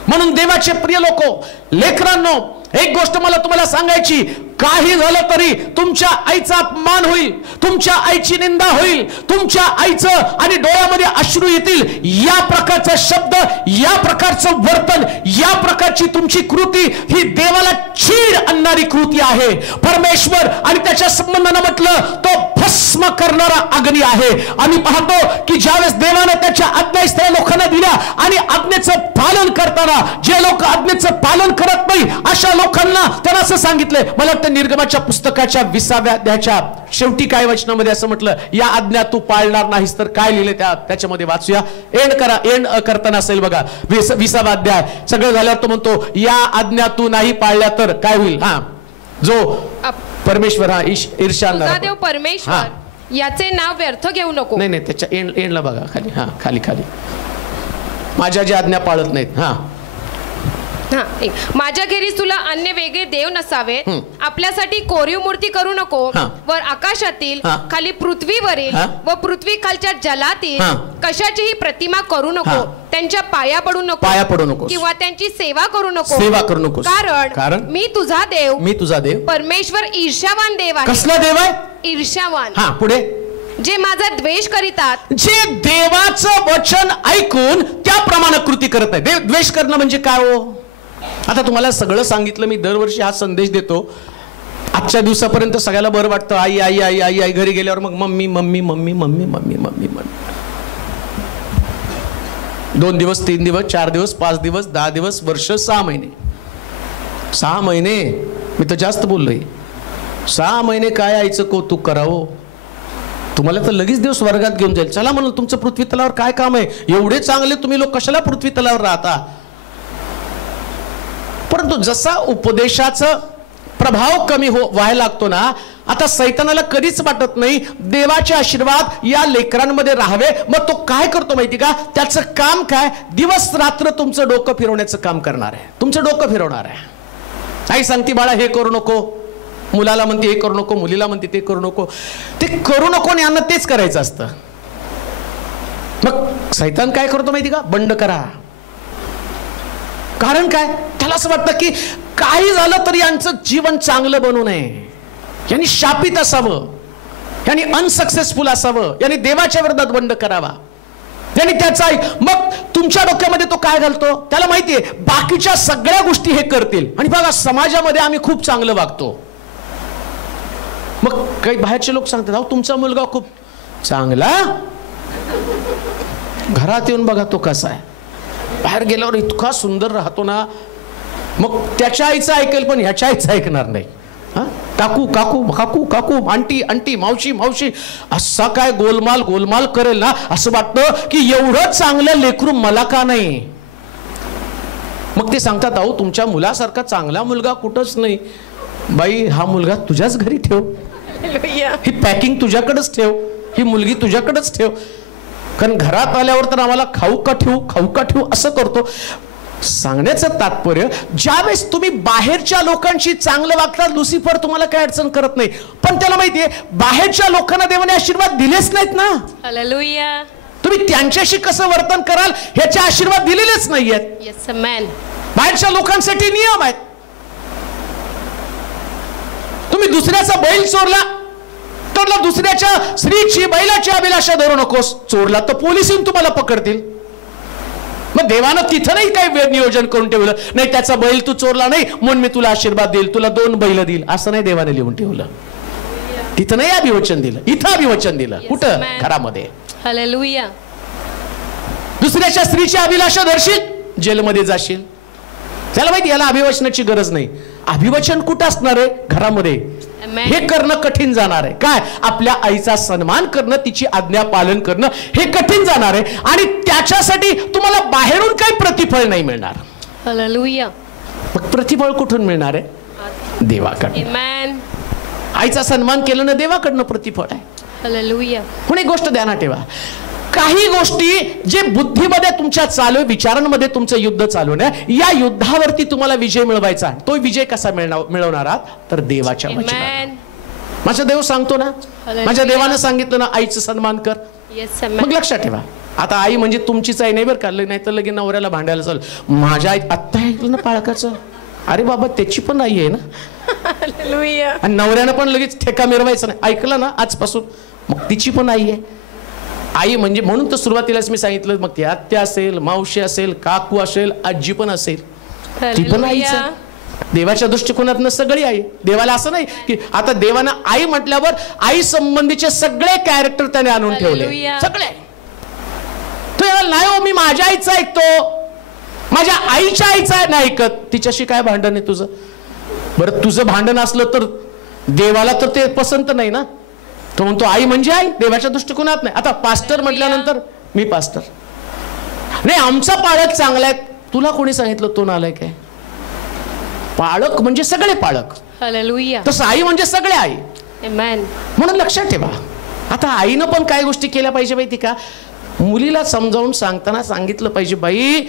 म्हणून देवाचे प्रिय लोको, लेकरांनो, एक गोष्ट मला तुम्हाला सांगायची, काही झालं तरी तुमच्या आईचा अपमान होईल, तुमच्या आईची निंदा होईल, तुमच्या आईचं आणि डोळ्यामध्ये अश्रू येतील. या प्रकारचा शब्द, या प्रकारचं वर्तन, या प्रकारची तुमची कृती ही देवाला चीड आणणारी कृती आहे. परमेश्वर आणि त्याच्या संबंधानं म्हटलं, तो भस्म करणारा अग्नी आहे. आम्ही पाहतो की ज्यावेळेस देवाने त्याच्या आज्ञा लोकांना दिल्या आणि आज्ञेचं पालन करताना जे लोक आज्ञेचं पालन करत नाही, अशा लोकांना त्यांना असं सांगितलंय, मला वाटतं निर्गमाच्या पुस्तकाच्या 20व्या अध्यायाच्या शेवटी काय वचनामध्ये असं म्हटलं, या आज्ञा तू पाळणार नाहीस तर काय लिहिले त्याच्यामध्ये वाचूया. एंड करताना असेल बघा, 20वा अध्याय. सगळं झाल्यावर तो म्हणतो, या आज्ञा तू नाही पाळल्या तर काय होईल? हा, जो परमेश्वर, हा ईर्ष्या देव परमेश्वर याचे नाव व्यर्थ घेऊ नको. नाही, त्याच्या एंडला बघा खाली. हा, खाली माझ्या ज्या आज्ञा पाळत नाहीत. हा, माझ्या खेरीज तुला अन्य वेगळे देव नसावेत. आपल्यासाठी कोरीव मूर्ती करू नको. वर आकाशातील, खाली पृथ्वीवरील व पृथ्वी खालच्या जलातील कशाचीही प्रतिमा करू नको. त्यांच्या पाया पडू नको किंवा त्यांची सेवा करू नको. कारण मी तुझा देव परमेश्वर ईर्ष्यावान देव आहे. कसला देव आहे? ईर्ष्यावान. हा, पुढे, जे माझा द्वेष करीतात, जे देवाचं वचन ऐकून त्याप्रमाणे कृती करत नाही. द्वेष करणं म्हणजे काय हो? आता तुम्हाला सगळं सांगितलं मी. दरवर्षी हा संदेश देतो. आजच्या दिवसापर्यंत सगळ्याला बरं वाटतं, आई आई आई आई आई. घरी गेल्यावर मग mummy mummy mummy mummy mummy mummy mummy. 2 दिवस, 3 दिवस, 4 दिवस, 5 दिवस, 10 दिवस, वर्ष, 6 महिने. 6 महिने मी तर जास्त बोललोय. 6 महिने काय आईचं कौतुक करावं? तुम्हाला तर लगेच देव स्वर्गात घेऊन जाईल. चला म्हणून, तुमचं पृथ्वी तलावर काय काम आहे? एवढे चांगले तुम्ही लोक कशाला पृथ्वी तलावर राहता? परंतु जसा उपदेशाचा प्रभाव कमी व्हायला लागतो ना, आता सैतानाला कधीच वाटत नाही देवाचे आशीर्वाद या लेकरांमध्ये राहावे. मग तो काय करतो माहिती का? त्याचं काम काय? दिवस रात्र तुमचं डोकं फिरवण्याचं काम करणार आहे. तुमचं डोकं फिरवणार आहे. आई सांगते, बाळा हे करू नको, मुलाला म्हणते हे करू नको, मुलीला म्हणते ते करू नको. ते करू नको आणि यांना तेच करायचं असतं. मग सैतान काय करतो माहिती का? बंड करा. कारण काय? त्याला असं वाटतं की काही झालं तरी यांचं जीवन चांगलं बनू नये, यांनी शापित असावं, यांनी अनसक्सेसफुल असावं, यांनी देवाच्या विरोधात बंड करावा. त्यांनी त्याचा मग तुमच्या डोक्यामध्ये तो काय घालतो, त्याला माहितीये बाकीच्या सगळ्या गोष्टी हे करतील. आणि बघा समाजामध्ये आम्ही खूप चांगलं वागतो, मग काही बाहेरचे लोक सांगतात अहो तुमचा मुलगा खूप चांगला, घरात येऊन बघा तो कसा आहे, बाहेर गेल्यावर इतका सुंदर राहतो ना. मग त्याच्या आईचं ऐकेल पण ह्याच्या आईचं ऐकणार नाही. काकू काकू काकू काकू, आंटी आंटी, मावशी मावशी, असा काय गोलमाल गोलमाल करेल ना, असं वाटतं की एवढं चांगलं लेकरू मला का नाही. मग ते सांगतात अहो तुमच्या मुलासारखा चांगला मुलगा कुठंच नाही. बाई हा मुलगा तुझ्याच घरी ठेव, ही पॅकिंग तुझ्याकडेच ठेव, ही मुलगी तुझ्याकडेच ठेव, कारण घरात आल्यावर तर आम्हाला खाऊ का ठेवू असं करतो. सांगण्याचं तात्पर्य ज्यावेळेस तुम्ही बाहेरच्या लोकांशी चांगलं वागता, लुसिफर तुम्हाला काय अडचण करत नाही, पण त्याला माहितीये बाहेरच्या लोकांना देवाने आशीर्वाद दिलेच नाहीत ना. हालेलुया. तुम्ही त्यांच्याशी कसं वर्तन कराल ह्याचे आशीर्वाद दिलेलेच नाहीयेत. Yes man. बाहेरच्या लोकांसाठी नियम आहेत. तुम्ही दुसऱ्याचा बैल चोरला तर दुसऱ्याच्या स्त्रीची बैलाची अभिलाषा धरू नकोस, चोरला तर पोलीस येऊन तुम्हाला पकडतील. मग देवानं तिथं नाही काय नियोजन करून ठेवलं, नाही त्याचा बैल तू चोरला नाही म्हणून मी तुला आशीर्वाद देईल, तुला 2 बैल देईल, असं नाही देवाने लिहून ठेवलं. तिथं नाही अभिवचन दिलं, इथं अभिवचन दिलं. कुठं? घरामध्ये. हालेलुया. दुसऱ्याच्या स्त्रीची अभिलाषा धरशील जेलमध्ये जाशील. त्याला माहिती याला अभिवचनाची गरज नाही. अभिवचन कुठं असणार आहे? घरामध्ये. हे करणं कठीण जाणार आहे. काय? आपल्या आईचा सन्मान करणं, तिची आज्ञा पालन करणं हे कठीण जाणार आहे. आणि त्याच्यासाठी तुम्हाला बाहेरून काही प्रतिफळ नाही मिळणार. हालेलुया. मग प्रतिफळ कुठून मिळणार आहे? देवाकडून. आईचा सन्मान केलं ना, देवाकडनं प्रतिफळ आहे. हालेलुया. पण एक गोष्ट ध्यानात ठेवा, काही गोष्टी जे बुद्धीमध्ये तुमच्या चालू, विचारांमध्ये तुमचं युद्ध चालू आहे, या युद्धावरती तुम्हाला विजय मिळवायचा. तो विजय कसा मिळवणार आहात? तर देवाच्या वचनाने. माझा देव सांगतो ना, माझ्या देवानं सांगितलं ना आईचा सन्मान कर. मग लक्षात ठेवा, आता आई म्हणजे तुमचीच आई नाही बरं का, नाही तर लगेच नवऱ्याला भांडायला चालू. माझ्या आई आत्ता ऐकलं ना पाळकाचं, अरे बाबा त्याची पण आई आहे ना. आणि नवऱ्यानं पण लगेच ठेका मिरवायचा नाही, ऐकलं ना आजपासून, मग तिची पण आई आहे. आई म्हणजे म्हणून तर सुरुवातीलाच मी सांगितलं, मग ती आत्या असेल, मावशी असेल, काकू असेल, आजी पण असेल, ती पण आईच. देवाच्या दृष्टिकोनातनं सगळी आई. देवाला असं नाही की आता देवानं आई म्हटल्यावर आई संबंधीचे सगळे कॅरेक्टर त्याने आणून ठेवले, सगळे. तो नाही हो मी माझ्या आईचं ऐकतो, माझ्या आईच्या आईचं नाही ऐकत, तिच्याशी काय भांडण आहे तुझं? बरं तुझं भांडण असलं तर देवाला तर ते पसंत नाही ना. तो म्हणतो आई म्हणजे आई, देवाच्या दृष्टिकोनात नाही. आता पास्टर म्हटल्यानंतर मी पास्टर नाही, आमचा पाळक चांगला आहे, तुला कोणी सांगितलं तो नालायक आहे? पाळक म्हणजे सगळे पाळक. हालेलुया. तसं आई म्हणजे सगळे आई. आमेन. म्हणून लक्षात ठेवा, आता आईनं पण काय गोष्टी केल्या पाहिजे माहिती का? मुलीला समजावून सांगताना सांगितलं पाहिजे, बाई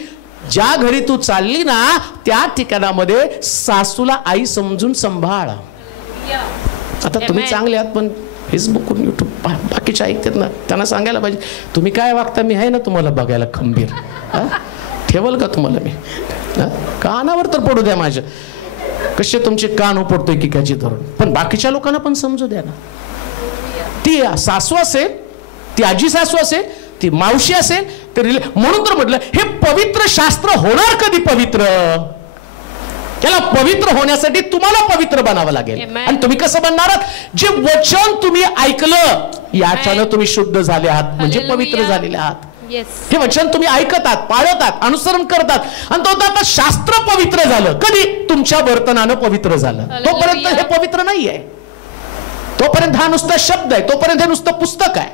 ज्या घरी तू चालली ना त्या ठिकाणामध्ये सासूला आई समजून सांभाळ. आता तुम्ही चांगले आहात पण फेसबुक युट्यूब बाकीच्या ऐकतात ना, त्यांना सांगायला पाहिजे तुम्ही काय वागता, मी आहे ना तुम्हाला बघायला खंबीर. ठेवल का तुम्हाला मी? कानावर तर पडू द्या माझ्या, कसे तुमचे कान उपडतोय की काची धरून, पण बाकीच्या लोकांना पण समजू द्या ना. ती सासू असेल, ती आजी सासू असेल, ती मावशी असेल, म्हणून तर म्हटलं हे पवित्र शास्त्र होणार कधी पवित्र? त्याला पवित्र होण्यासाठी तुम्हाला पवित्र बनावं लागेल. आणि तुम्ही कसं बनणार आहात? जे वचन तुम्ही ऐकलं याच्यानं तुम्ही शुद्ध झाले आहात, म्हणजे पवित्र झालेले आहात. हे वचन तुम्ही ऐकत आहात, पाळत आहात, अनुसरण करतात, आणि तो आता शास्त्र पवित्र झालं कधी? तुमच्या वर्तनानं पवित्र झालं. तोपर्यंत हे पवित्र नाहीये. तोपर्यंत हा नुसता शब्द आहे, तोपर्यंत हे नुसतं पुस्तक आहे,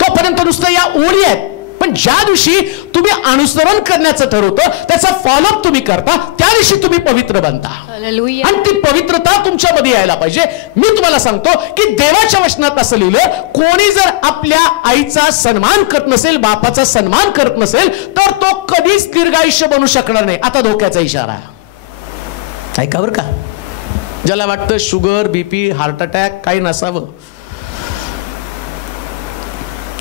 तोपर्यंत नुसतं या ओळी आहेत. पण ज्या दिवशी तुम्ही अनुसरण करण्याचं ठरवतं, त्याचा फॉलोअप तुम्ही करता, त्या दिवशी तुम्ही पवित्र बनता. आणि ती पवित्रता तुमच्यामध्ये यायला पाहिजे. मी तुम्हाला सांगतो की देवाच्या वचनात असं लिहिलं, कोणी जर आपल्या आईचा सन्मान करत नसेल, बापाचा सन्मान करत नसेल, तर तो कधीच दीर्घायुष्य बनू शकणार नाही. आता धोक्याचा इशारा ऐका बरं का. ज्याला वाटतं शुगर, बीपी, हार्ट अटॅक काही नसावं,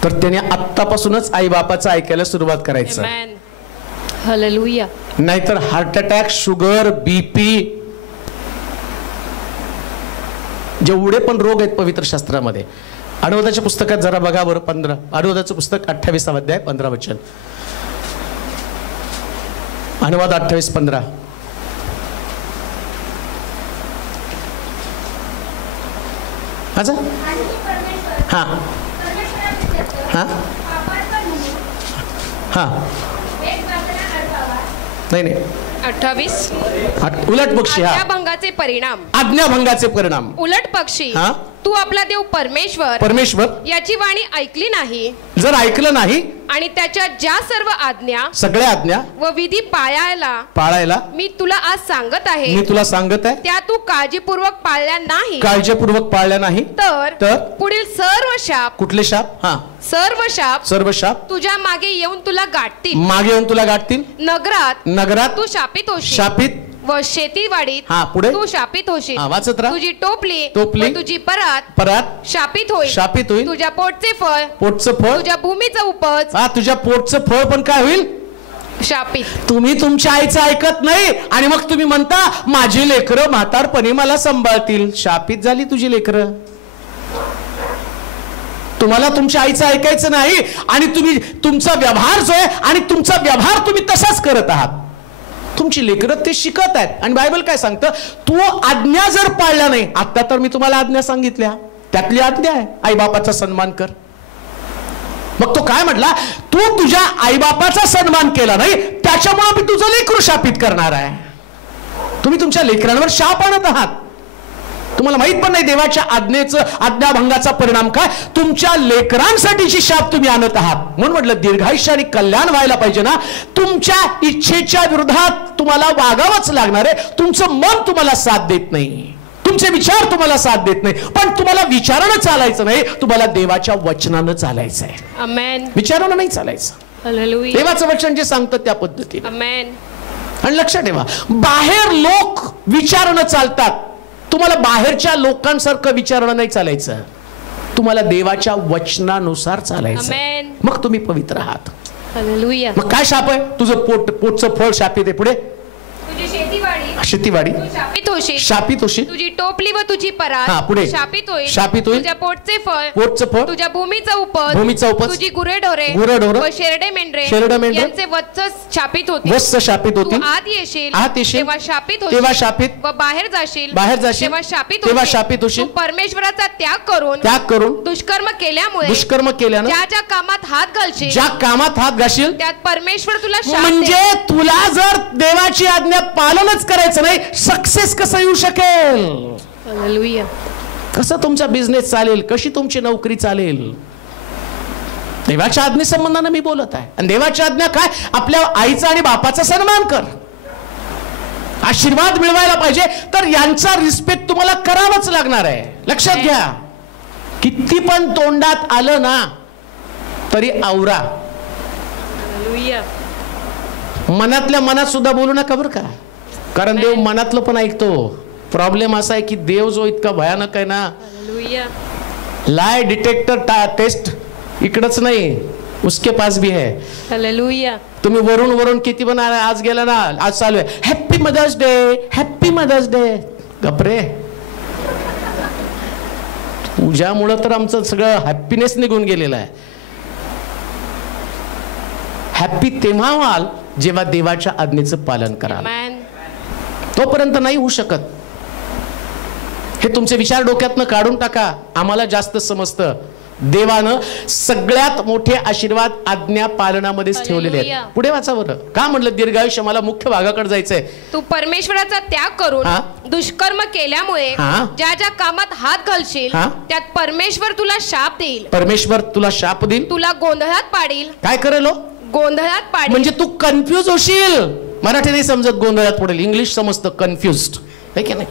तर त्याने आत्तापासूनच आई बापाचं ऐकायला सुरुवात करायचं. हालेलुया. नाहीतर हार्ट अटॅक, शुगर, बीपी, जेवढे पण रोग आहेत पवित्र शास्त्रामध्ये, अनुवादाच्या पुस्तकात जरा बघा बरं. 15 अनुवादाचं पुस्तक 28 अध्याय 15 वचन. अनुवाद 28:15. माझा हा हा हा नाही 28. उलट पक्षी. हा, आज्ञाभंगाचे परिणाम. आज्ञाभंगाचे परिणाम. उलट पक्षी हा, तू आपला देव परमेश्वर याची वाणी ऐकली नाही, जर ऐकलं नाही आणि त्याच्या ज्या सर्व आज्ञा सगळ्या आज्ञा व विधी पाळायला मी तुला आज सांगत आहे त्या तू काळजीपूर्वक पाळल्या नाही तर पुढील सर्व शाप. कुठले शाप? हा, सर्व शाप तुझ्या मागे येऊन तुला गाठतील. नगरात तू शापित व शेतीवाडीत हा, पुढे तू शापित होशील. वाचत राहा. तुझी टोपली व तुझी परात शापित होईल. तुझ्या पोटचे फळ तुझ्या भूमीचा उपज. हा, तुझ्या पोटचं फळ पण काय होईल? शापित. तुम्ही तुमच्या आईचं ऐकत नाही आणि मग तुम्ही म्हणता माझी लेकरं म्हातारपणी मला सांभाळतील. शापित झाली तुझी लेकरं. तुम्हाला तुमच्या आईचं ऐकायचं नाही आणि तुम्ही तुमचा व्यवहार जो आहे आणि तुमचा व्यवहार तुम्ही तसाच करत आहात. तुमची लेकरं ते शिकत आहेत. आणि बायबल काय सांगतं? तू आज्ञा जर पाळल्या नाही, आता तर मी तुम्हाला आज्ञा सांगितल्या, त्यातली आज्ञा आहे आईबापाचा सन्मान कर. मग तो काय म्हटला? तू तुझ्या आईबापाचा सन्मान केला नाही त्याच्यामुळे मी तुझं लेकरू शापित करणार आहे. तुम्ही तुमच्या लेकरांवर शाप आणत आहात. तुम्हाला माहित पण नाही देवाच्या आज्ञाभंगाचा परिणाम काय. तुमच्या लेकरांसाठीची शाप तुम्ही आणत आहात. म्हणून म्हटलं दीर्घायुष्य आणि कल्याण व्हायला पाहिजे ना, तुमच्या इच्छेच्या विरोधात तुम्हाला वागावंच लागणार आहे. तुमचं मन तुम्हाला साथ देत नाही, तुमचे विचार तुम्हाला साथ देत नाही. पण तुम्हाला विचारानं चालायचं नाही, तुम्हाला देवाच्या वचनानं चालायचं आहे. आमेन. विचारानं नाही चालायचं. हालेलुया. देवाचं वचन जे सांगतं त्या पद्धतीने. आमेन. आणि लक्षात ठेवा, बाहेर लोक विचारानं चालतात, तुम्हाला बाहेरच्या लोकांसारखं विचारणं नाही चालायचं. तुम्हाला देवाच्या वचनानुसार चालायचं. मग तुम्ही पवित्र आहात. हालेलुया. मग काय शाप आहे? तुझं पोटचं फळ शापित आहे. पुढे तुझी शेतीवाडी शापित होशील. तुझी टोपली व तुझी परात पुढे शापित होईल. तुझ्या पोटचे फळ तुझ्या भूमीचा उपज तुझी गुरेढोरे व शेरडे मेंढरे यांचे वत्स शापित होतील. आत येशील तेव्हा शापित व बाहेर जाशील तेव्हा शापित होशील. परमेश्वराचा त्याग करून दुष्कर्म केल्यामुळे ज्या कामात हात घालशील त्यात परमेश्वर तुला शाप. म्हणजे तुला जर देवाची आज्ञा पालनच करायचं नाही, सक्सेस कसं येऊ शकेल? हालेलुया. कसं तुमचा बिझनेस चालेल? कशी तुमची नोकरी चालेल? देवाच्या आज्ञे संबंधाने मी बोलत आहे. आणि देवाची आज्ञा काय? आपल्या आईचा आणि बापाचा सन्मान कर. आशीर्वाद मिळवायला पाहिजे तर यांचा रिस्पेक्ट तुम्हाला करावाच लागणार आहे. लक्षात घ्या, किती पण तोंडात आलं ना तरी आवरा. हालेलुया. मनातल्या मनात सुद्धा बोलू नका बरं का, कारण देव मनातलं पण ऐकतो. प्रॉब्लेम असा आहे की देव जो इतका भयानक आहे ना, लाय डिटेक्टर टेस्ट इकडच नाही, उसके पास भी है. हालेलुया. तुम्ही वरून किती पण आज गेला ना, आज चालू आहे happy mother's day, happy mother's day. गपरे, तुझ्यामुळं तर आमचं सगळं हॅप्पीनेस निघून गेलेलं आहे. हॅप्पी तेव्हा व्हाल जेव्हा देवाच्या आज्ञेचं पालन कराल. तोपर्यंत नाही होऊ शकत. हे तुमचे विचार डोक्यातनं काढून टाका. आम्हाला जास्त समजतं. देवानं सगळ्यात मोठे आशीर्वाद आज्ञा पालनामध्येच ठेवलेले आहेत. पुढे वाचा बरं. का म्हणलं दीर्घायुष्य? मला मुख्य भागाकडे जायचंय. तू परमेश्वराचा त्याग करून दुष्कर्म केल्यामुळे ज्या कामात हात घालशील त्यात परमेश्वर तुला शाप देईल. परमेश्वर तुला शाप देईल. तुला गोंधळात पाडील. काय करेल? गोंधळात पाडील. म्हणजे तू कन्फ्यूज होशील. मराठी नाही समजत, गोंधळात पडेल. इंग्लिश समजतं, कन्फ्युज्ड आहे की नाही?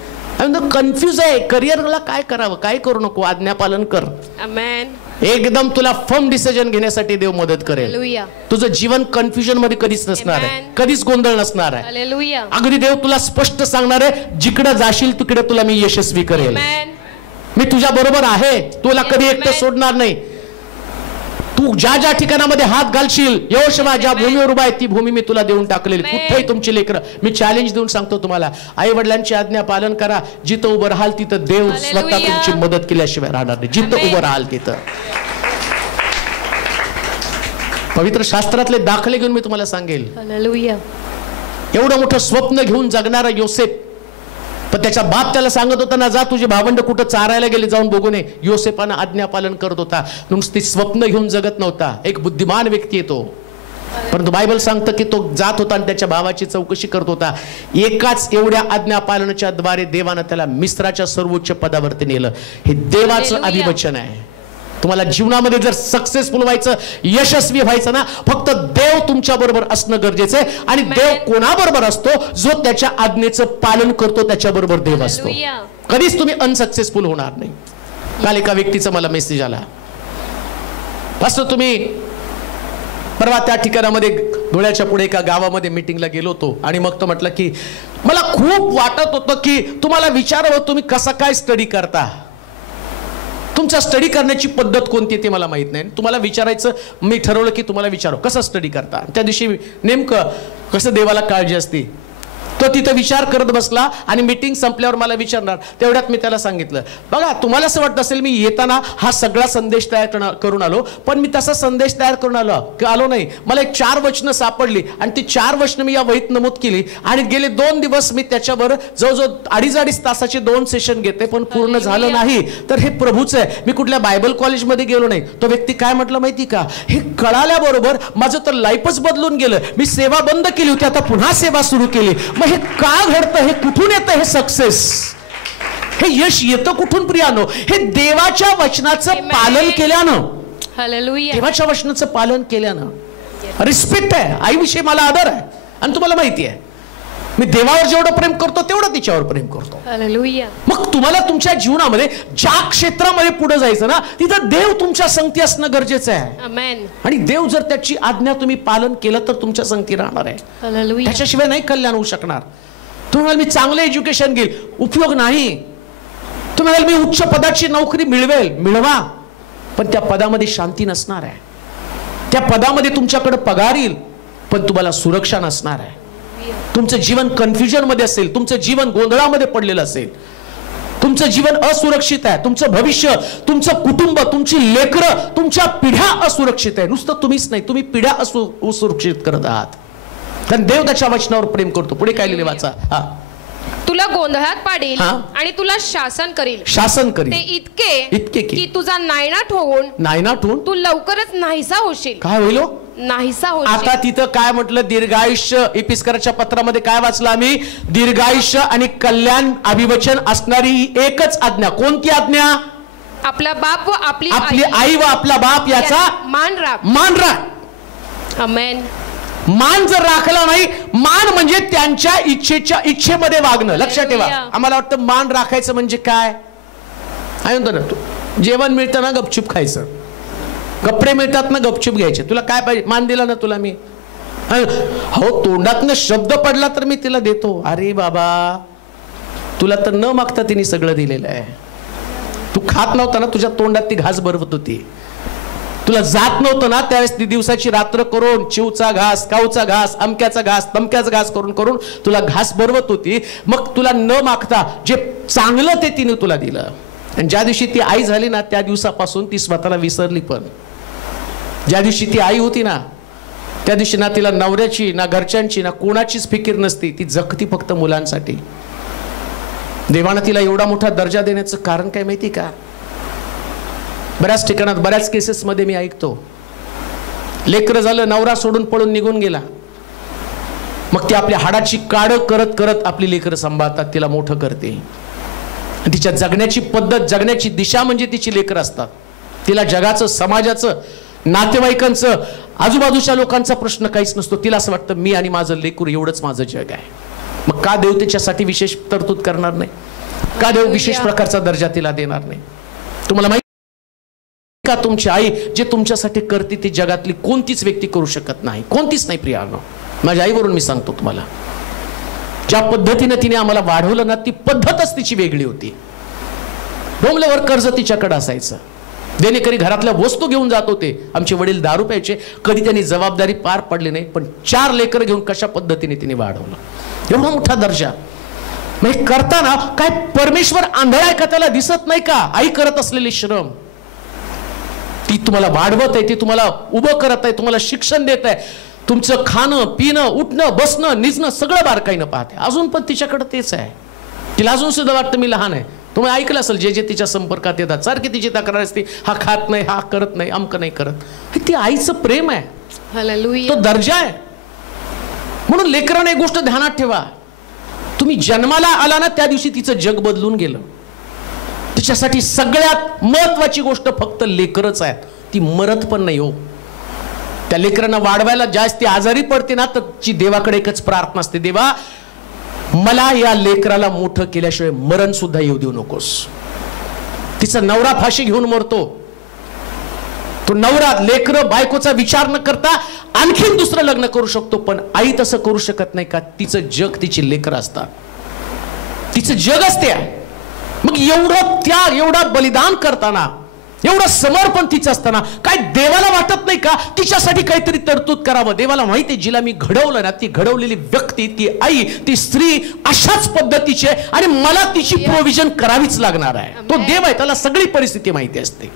कन्फ्यूज आहे. करिअरला काय करावं, काय करू नको, आज्ञापालन कर. आमेन. एकदम तुला फर्म डिसिजन घेण्यासाठी देव मदत करेल. हालेलुया. तुझं जीवन कन्फ्युजन मध्ये कधीच नसणार आहे, कधीच गोंधळ नसणार आहे. हालेलुया. अगदी देव तुला स्पष्ट सांगणार आहे, जिकडे जाशील तिकडे तुला मी यशस्वी करेल. मी तुझ्या बरोबर आहे, तुला कधी एकटं सोडणार नाही. तू तू ज्या ज्या ठिकाणामध्ये हात घालशील, यहोशुआ ज्या भूमीवर उभा आहे ती भूमी मी तुला देऊन टाकलेली. कुठेही तुमची लेकरं, मी चॅलेंज देऊन सांगतो तुम्हाला, आई वडिलांची आज्ञा पालन करा. जिथं उभं राहाल तिथं देव स्वतः तुमची मदत केल्याशिवाय राहणार नाही. जिथं उभं राहाल तिथं. पवित्र शास्त्रातले दाखले घेऊन मी तुम्हाला सांगेल. एवढं मोठं स्वप्न घेऊन जगणारा योसेफ, पण त्याचा बाप त्याला सांगत होता ना, जा तुझे भावंड कुठं चारायला गेले जाऊन बघू नये. योसेफानं आज्ञा पालन करत होता, नुसती स्वप्न घेऊन जगत नव्हता. एक बुद्धिमान व्यक्ती येतो, परंतु बायबल सांगतं की तो जात होता आणि त्याच्या भावाची चौकशी करत होता. एकाच एवढ्या आज्ञा पालनाच्या द्वारे देवानं त्याला मिस्राच्या सर्वोच्च पदावरती नेलं. हे देवाचं अभिवचन आहे. तुम्हाला जीवनामध्ये जर सक्सेसफुल व्हायचं, यशस्वी व्हायचं ना, फक्त देव तुमच्या बरोबर असणं गरजेचं आहे. आणि देव कोणाबरोबर असतो? जो त्याच्या आज्ञेचं पालन करतो त्याच्याबरोबर देव असतो. कधीच तुम्ही अनसक्सेसफुल होणार नाही. काल एका व्यक्तीचा मला मेसेज आला, असं तुम्ही परवा त्या ठिकाणामध्ये धुळ्याच्या पुढे एका गावामध्ये मीटिंगला गेलो होतो आणि मग तो म्हटलं की मला खूप वाटत होतं की तुम्हाला विचारावं, तुम्ही कसा काय स्टडी करता, तुमचा स्टडी करण्याची पद्धत कोणती ते मला माहित नाही. तुम्हाला विचारायचं, मी ठरवलं की तुम्हाला विचारू कसं स्टडी करता. त्या दिवशी नेमकं कसं देवाला काळजी असते, तो तिथं विचार करत बसला आणि मीटिंग संपल्यावर मला विचारणार. तेवढ्यात मी त्याला सांगितलं, बघा तुम्हाला असं वाटत असेल मी येताना हा सगळा संदेश तयार करून आलो, पण मी तसा संदेश तयार करून आलो नाही. मला एक 4 वचनं सापडली आणि ती 4 वचनं मी या वहीत नमूद केली आणि गेले 2 दिवस मी त्याच्यावर जवळजवळ 2.5 तासाचे 2 सेशन घेते, पण पूर्ण झालं नाही. तर हे प्रभूच आहे, मी कुठल्या बायबल कॉलेजमध्ये गेलो नाही. तो व्यक्ती काय म्हटलं माहिती का, हे कळाल्याबरोबर माझं तर लाईफच बदलून गेलं. मी सेवा बंद केली होती, आता पुन्हा सेवा सुरू केली. हे का घडतं, हे कुठून येतं, हे सक्सेस, हे यश येतं कुठून प्रियानो? हे देवाच्या वचनाचं पालन केल्यानं. देवाच्या वचनाचं पालन केल्यानं. रिस्पेक्ट आहे, आईविषयी मला आदर आहे. आणि तुम्हाला माहिती आहे मी देवावर जेवढं प्रेम करतो तेवढं तिच्यावर प्रेम करतो. मग तुम्हाला तुमच्या जीवनामध्ये ज्या क्षेत्रामध्ये पुढे जायचं ना, तिथं देव तुमच्या संगती असणं गरजेचं आहे. आणि देव जर त्याची आज्ञा तुम्ही पालन केलं तर तुमच्या संगती राहणार आहे. त्याच्याशिवाय नाही कल्याण होऊ शकणार. तुम्हाला मी चांगलं एज्युकेशन घेईल, उपयोग नाही. तुम्हाला मी उच्च पदाची नोकरी मिळवेल, मिळवा, पण त्या पदामध्ये शांती नसणार आहे. त्या पदामध्ये तुमच्याकडे पगार येईल, पण तुम्हाला सुरक्षा नसणार आहे. तुमचं जीवन कन्फ्युजन मध्ये असेल, तुमचं जीवन गोंधळामध्ये पडलेलं असेल, तुमचं जीवन असुरक्षित आहे, तुमचं भविष्य, तुमचं कुटुंब, तुमची लेकरं, तुमच्या पिढ्या असुरक्षित आहे. नुसतं तुम्हीच नाही, तुम्ही पिढ्या असुरक्षित करत आहात. कारण देव त्याच्या वचनावर प्रेम करतो. पुढे काय लिहिले वाचा. तुला गोंधळात पाडील आणि तुला शासन करील ते इतके की तुझा नायनाट होऊन तू लवकरच नाहीसा होशील. काय होईल? नाहीसा होशील. आता तिथं काय म्हटलं, दीर्घायुष्य. एपिस्कराच्या पत्रामध्ये काय वाचलं आम्ही? दीर्घायुष्य आणि कल्याण अभिवचन असणारी ही एकच आज्ञा. कोणती आज्ञा? आपला बाप व आपली आई व आपला बाप याचा मान राख. आमेन. मान जर राखला नाही, मान म्हणजे त्यांच्या इच्छेमध्ये वागणं. लक्षात ठेवा. आम्हाला वाटतं मान राखायचं म्हणजे काय? जेवण मिळतं ना गपचूप खायचं, कपडे मिळतात ना गपचूप घ्यायचे. तुला काय पाहिजे? मान दिला ना तुला मी. हो, तोंडातनं शब्द पडला तर मी तिला देतो. अरे बाबा, तुला तर न मागता तिने सगळं दिलेलं आहे. तू खात नव्हता ना, तुझ्या तोंडात ती घास भरवत होती. तुला जात नव्हतं ना, त्यावेळेस ती दिवसाची रात्र करून चिवचा घास, काऊचा घास, अमक्याचा घास, तमक्याचा घास करून तुला घास भरवत होती. मग तुला न मागता जे चांगलं ते तिने तुला दिलं. आणि ज्या दिवशी ती आई झाली ना, त्या दिवसापासून ती स्वतःला विसरली. पण ज्या दिवशी ती आई होती ना, त्या दिवशी ना तिला नवऱ्याची, ना घरच्यांची, ना कोणाचीच फिकीर नसती. ती जगती फक्त मुलांसाठी. देवानं तिला एवढा मोठा दर्जा देण्याचं कारण काय माहिती का? बऱ्याच ठिकाणात, बऱ्याच केसेसमध्ये मी ऐकतो, लेकरं झालं, नवरा सोडून पळून निघून गेला, मग ती आपल्या हाडाची काढ करत करत आपली लेकरं सांभाळतात, तिला मोठं करते. तिच्या जगण्याची पद्धत, जगण्याची दिशा म्हणजे तिची लेकरं असतात. तिला जगाचं, समाजाचं, नातेवाईकांचं, आजूबाजूच्या लोकांचा प्रश्न काहीच नसतो. तिला असं वाटतं मी आणि माझं लेकरू एवढंच माझं जग आहे. मग का देव त्याच्यासाठी विशेष तरतूद करणार नाही? का देव विशेष प्रकारचा दर्जा तिला देणार नाही? तुम्हाला माहिती का, तुमची आई जे तुमच्यासाठी करते ती जगातली कोणतीच व्यक्ती करू शकत नाही. कोणतीच नाही प्रियानो. माझ्या आईवरून मी सांगतो तुम्हाला, ज्या पद्धतीने तिने आम्हाला वाढवलं ना, ती पद्धतच तिची वेगळी होती. डोंबल्यावर कर्ज तिच्याकडे असायचं. देणेकरी घरातल्या वस्तू घेऊन जात होते. आमचे वडील दारू प्यायचे, कधी त्यांनी जबाबदारी पार पडली नाही, पण 4 लेकर घेऊन कशा पद्धतीने तिने वाढवलं, एवढा मोठा दर्जा. म्हणजे करताना काय परमेश्वर आंधळा आहे का, त्याला दिसत नाही का? आई करत असलेले श्रम, ती तुम्हाला वाढवत आहे, ती तुम्हाला उभं करत आहे, तुम्हाला शिक्षण देत आहे, तुमचं खाणं पिणं उठणं बसणं निजणं सगळं बारकाईनं पाहते. अजून पण तिच्याकडे तेच आहे. तिला अजून सुद्धा वाटतं मी लहान आहे. तुम्ही ऐकलं असेल, जे तिच्या संपर्कात येतात सारखी तिची तक्रार असते, हा खात नाही, हा करत नाही, अमक नाही करत. ती आईचं प्रेम आहे, तो दर्जा आहे. म्हणून लेकरांना एक गोष्ट ध्यानात ठेवा, तुम्ही जन्माला आला ना त्या दिवशी तिचं जग बदलून गेलं. तिच्यासाठी सगळ्यात महत्वाची गोष्ट फक्त लेकरच आहेत, ती मरत पण नाही हो. त्या लेकरांना वाढवायला जास्त आजारी पडते ना, तर ती देवाकडे एकच प्रार्थना असते, देवा मला या लेकराला मोठं केल्याशिवाय मरण सुद्धा येऊ देऊ नकोस. तिचा नवरा फाशी घेऊन मरतो, तो नवरा लेकर बायकोचा विचार न करता आणखीन दुसरं लग्न करू शकतो, पण आई तसं करू शकत नाही का? तिचं जग तिची लेकर असतात, तिचं जग असते. मग एवढं त्याग, एवढा बलिदान करताना, एवढं समर्पण तिचं असताना काय देवाला वाटत नाही का तिच्यासाठी काहीतरी तरतूद करावं? देवाला माहिती आहे, जिला मी घडवलं ना, ती घडवलेली व्यक्ती, ती आई, ती स्त्री अशाच पद्धतीची आहे आणि मला तिची प्रोव्हिजन करावीच लागणार आहे. तो देव आहे, त्याला सगळी परिस्थिती माहिती असते,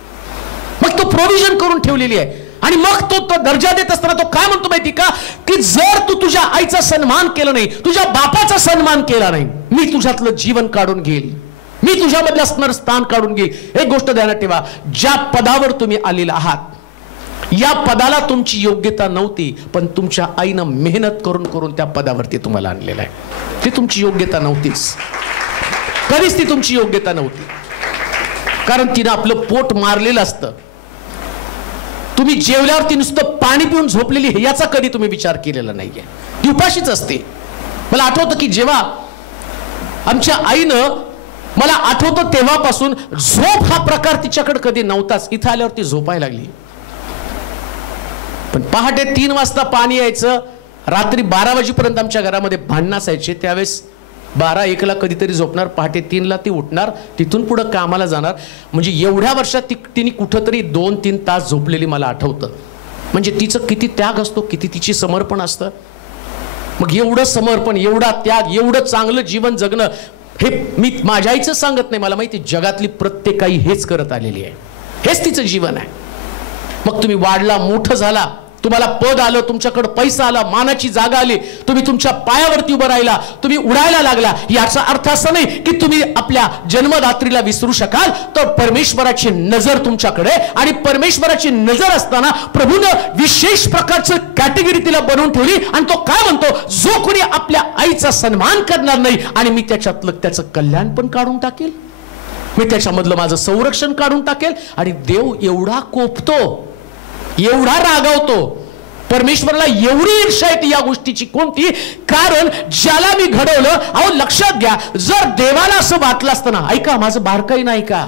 मग तो प्रोव्हिजन करून ठेवलेली आहे. आणि मग तो दर्जा देत असताना तो काय म्हणतो माहिती का, की जर तू तुझ्या आईचा सन्मान केला नाही, तुझ्या बापाचा सन्मान केला नाही, मी तुझ्यातलं जीवन काढून घेईल, मी तुझ्यामधलं असणारं स्थान काढून घेईल. एक गोष्ट ध्यानात ठेवा, ज्या पदावर तुम्ही आलेला आहात, या पदाला तुमची योग्यता नव्हती, पण तुमच्या आईनं मेहनत करून करून त्या पदावरती तुम्हाला आणलेलं आहे. ती तुमची योग्यता नव्हतीच, कधीच ती तुमची योग्यता नव्हती, कारण तिनं आपलं पोट मारलेलं असतं. तुम्ही जेवल्यावरती नुसतं पाणी पिऊन झोपलेली याचा कधी तुम्ही विचार केलेला नाहीये, ती उपाशीच असते. मला आठवतं की जेव्हा आमच्या आईनं, मला आठवतं तेव्हापासून झोप हा प्रकार तिच्याकडे कधी नव्हताच. इथं आल्यावरती झोपायला लागली, पण पहाटे 3 वाजता पाणी यायचं, रात्री 12 वाजेपर्यंत आमच्या घरामध्ये भांडणं असायचे. त्यावेळेस 12-1ला कधीतरी झोपणार, पहाटे 3ला ती उठणार, तिथून पुढं कामाला जाणार. म्हणजे एवढ्या वर्षात तिने कुठंतरी 2-3 तास झोपलेली मला आठवतं. म्हणजे तिचं किती त्याग असतो, किती तिची समर्पण असतं. मग एवढं समर्पण, एवढा त्याग, एवढं चांगलं जीवन जगणं, हे मी माझ्या आईचं सांगत नाही, मला माहिती जगातली प्रत्येक आई हेच करत आलेली आहे, हेच तिचं जीवन आहे. मग तुम्ही वाढला, मोठं झाला, तुम्हाला पद आलं, तुमच्याकडे पैसा आला, मानाची जागा आली, तुम्ही तुमच्या पायावरती उभं राहिला, तुम्ही उडायला लागला. याचा अर्थ असा नाही की तुम्ही आपल्या जन्मदात्रीला विसरू शकाल. तर परमेश्वराची नजर तुमच्याकडे, आणि परमेश्वराची नजर असताना प्रभूनं विशेष प्रकारचं कॅटेगरी तिला बनवून ठेवली. आणि तो काय म्हणतो, जो कोणी आपल्या आईचा सन्मान करणार नाही, आणि मी त्याच्यातलं त्याचं कल्याण पण काढून टाकेल, मी त्याच्यामधलं माझं संरक्षण काढून टाकेल. आणि देव एवढा कोपतो, एवढा रागावतो, परमेश्वराला एवढी ईर्ष्या येते या गोष्टीची. कोणती? कारण ज्याला मी घडवलं. अहो लक्षात घ्या, जर देवाला असं वाटलं असतं ना, ऐका माझं बारकाई नाही का,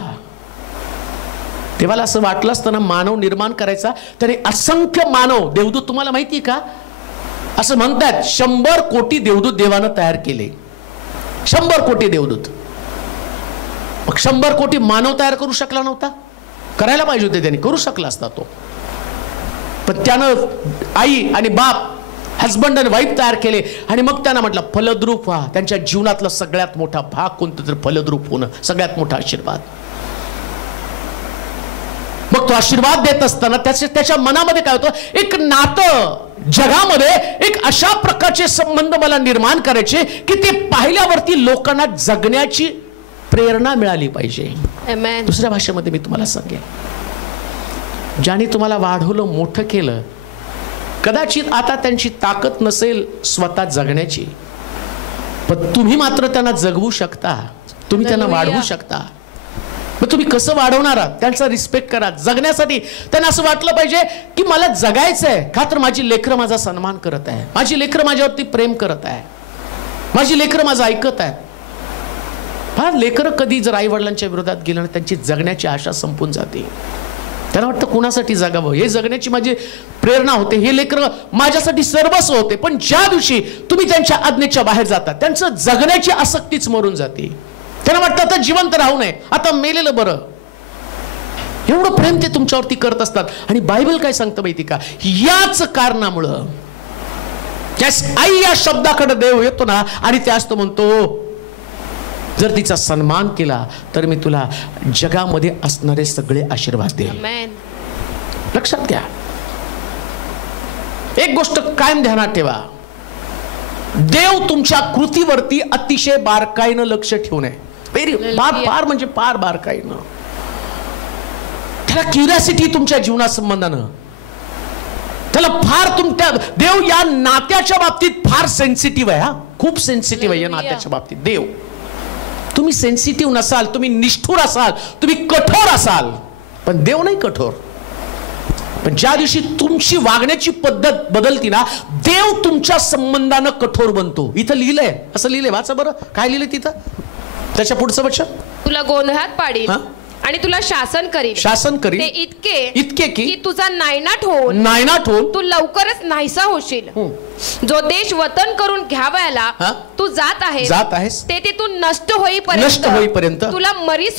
देवाला असं वाटलं असतं ना मानव निर्माण करायचा, तरी असंख्य मानव देवदूत, तुम्हाला माहिती आहे का, असं म्हणतात 100 कोटी देवदूत देवानं तयार केले. 100 कोटी देवदूत. मग 100 कोटी मानव तयार करू शकला नव्हता? करायला पाहिजे होते त्यांनी, करू शकला असता तो. पण त्यानं आई आणि बाप, हजबंड आणि वाईफ तयार केले, आणि मग त्यांना म्हटलं फलद्रूप व्हा. त्यांच्या जीवनातला सगळ्यात मोठा भाग कोणतं तर फलद्रूप होणं, सगळ्यात मोठा आशीर्वाद. मग तो आशीर्वाद देत असताना त्याच्या मनामध्ये काय होतं, एक नातं जगामध्ये, एक अशा प्रकारचे संबंध मला निर्माण करायचे की ते पाहिल्यावरती लोकांना जगण्याची प्रेरणा मिळाली पाहिजे. दुसऱ्या भाषेमध्ये मी तुम्हाला सांगेन, ज्याने तुम्हाला वाढवलं, मोठं केलं, कदाचित आता त्यांची ताकद नसेल स्वतः जगण्याची, पण तुम्ही मात्र त्यांना जगवू शकता, तुम्ही त्यांना वाढवू शकता. मग तुम्ही कसं वाढवणार आहात? त्यांचा रिस्पेक्ट करा. जगण्यासाठी त्यांना असं वाटलं पाहिजे की मला जगायचं आहे, का तर माझी लेकरं माझा सन्मान करत आहे, माझी लेकरं माझ्यावरती प्रेम करत आहे, माझी लेकरं माझं ऐकत आहे. फार लेकरं कधी जर आई वडिलांच्या विरोधात गेलं ना, त्यांची जगण्याची आशा संपून जाते. त्यांना वाटतं कुणासाठी जगावं, हे जगण्याची माझी प्रेरणा होते, हे लेकरं माझ्यासाठी सर्वस्व होते. पण ज्या दिवशी तुम्ही त्यांच्या आज्ञेच्या बाहेर जाता, त्यांचं जगण्याची आसक्तीच मरून जाते. त्यांना वाटतं आता जिवंत राहू नये, आता मेलेलं बरं. एवढं प्रेम ते तुमच्यावरती करत असतात. आणि बायबल काय सांगतं माहिती का, याच कारणामुळं आई या शब्दाकडे देव येतो ना आणि त्याच तो म्हणतो, जर तिचा सन्मान केला तर मी तुला जगामध्ये असणारे सगळे आशीर्वाद देईन. लक्षात घ्या, एक गोष्ट कायम ध्यानात ठेवा, देव तुमच्या कृतीवरती अतिशय बारकाईनं लक्ष ठेवून आहे. फार म्हणजे फार बारकाईनं. त्याला क्युरियोसिटी तुमच्या जीवनासंबंधानं, त्याला फार तुमच्या देव या नात्याच्या बाबतीत फार सेन्सिटिव्ह आहे. खूप सेन्सिटिव्ह आहे या नात्याच्या बाबतीत देव. तुम्ही सेन्सिटिव्ह नसाल, तुम्ही निष्ठुर असाल, तुम्ही कठोर असाल, पण देव नाही कठोर. पण ज्या दिवशी तुमची वागण्याची पद्धत बदलती ना, देव तुमच्या संबंधानं कठोर बनतो. इथं लिहिलंय, असं लिहिलंय, वाचा बरं काय लिहिलंय तिथं. त्याच्या पुढचं वचन, तुला गोंधळात पाडील आणि तुला शासन करील. शासन करील इतके की तुझा नायनाट होऊन तू लवकरच नाहीसा होशील. जो देश वतन करून घ्यावयाला तू जात आहेस ते तिथून नष्ट होईपर्यंत तुला मरी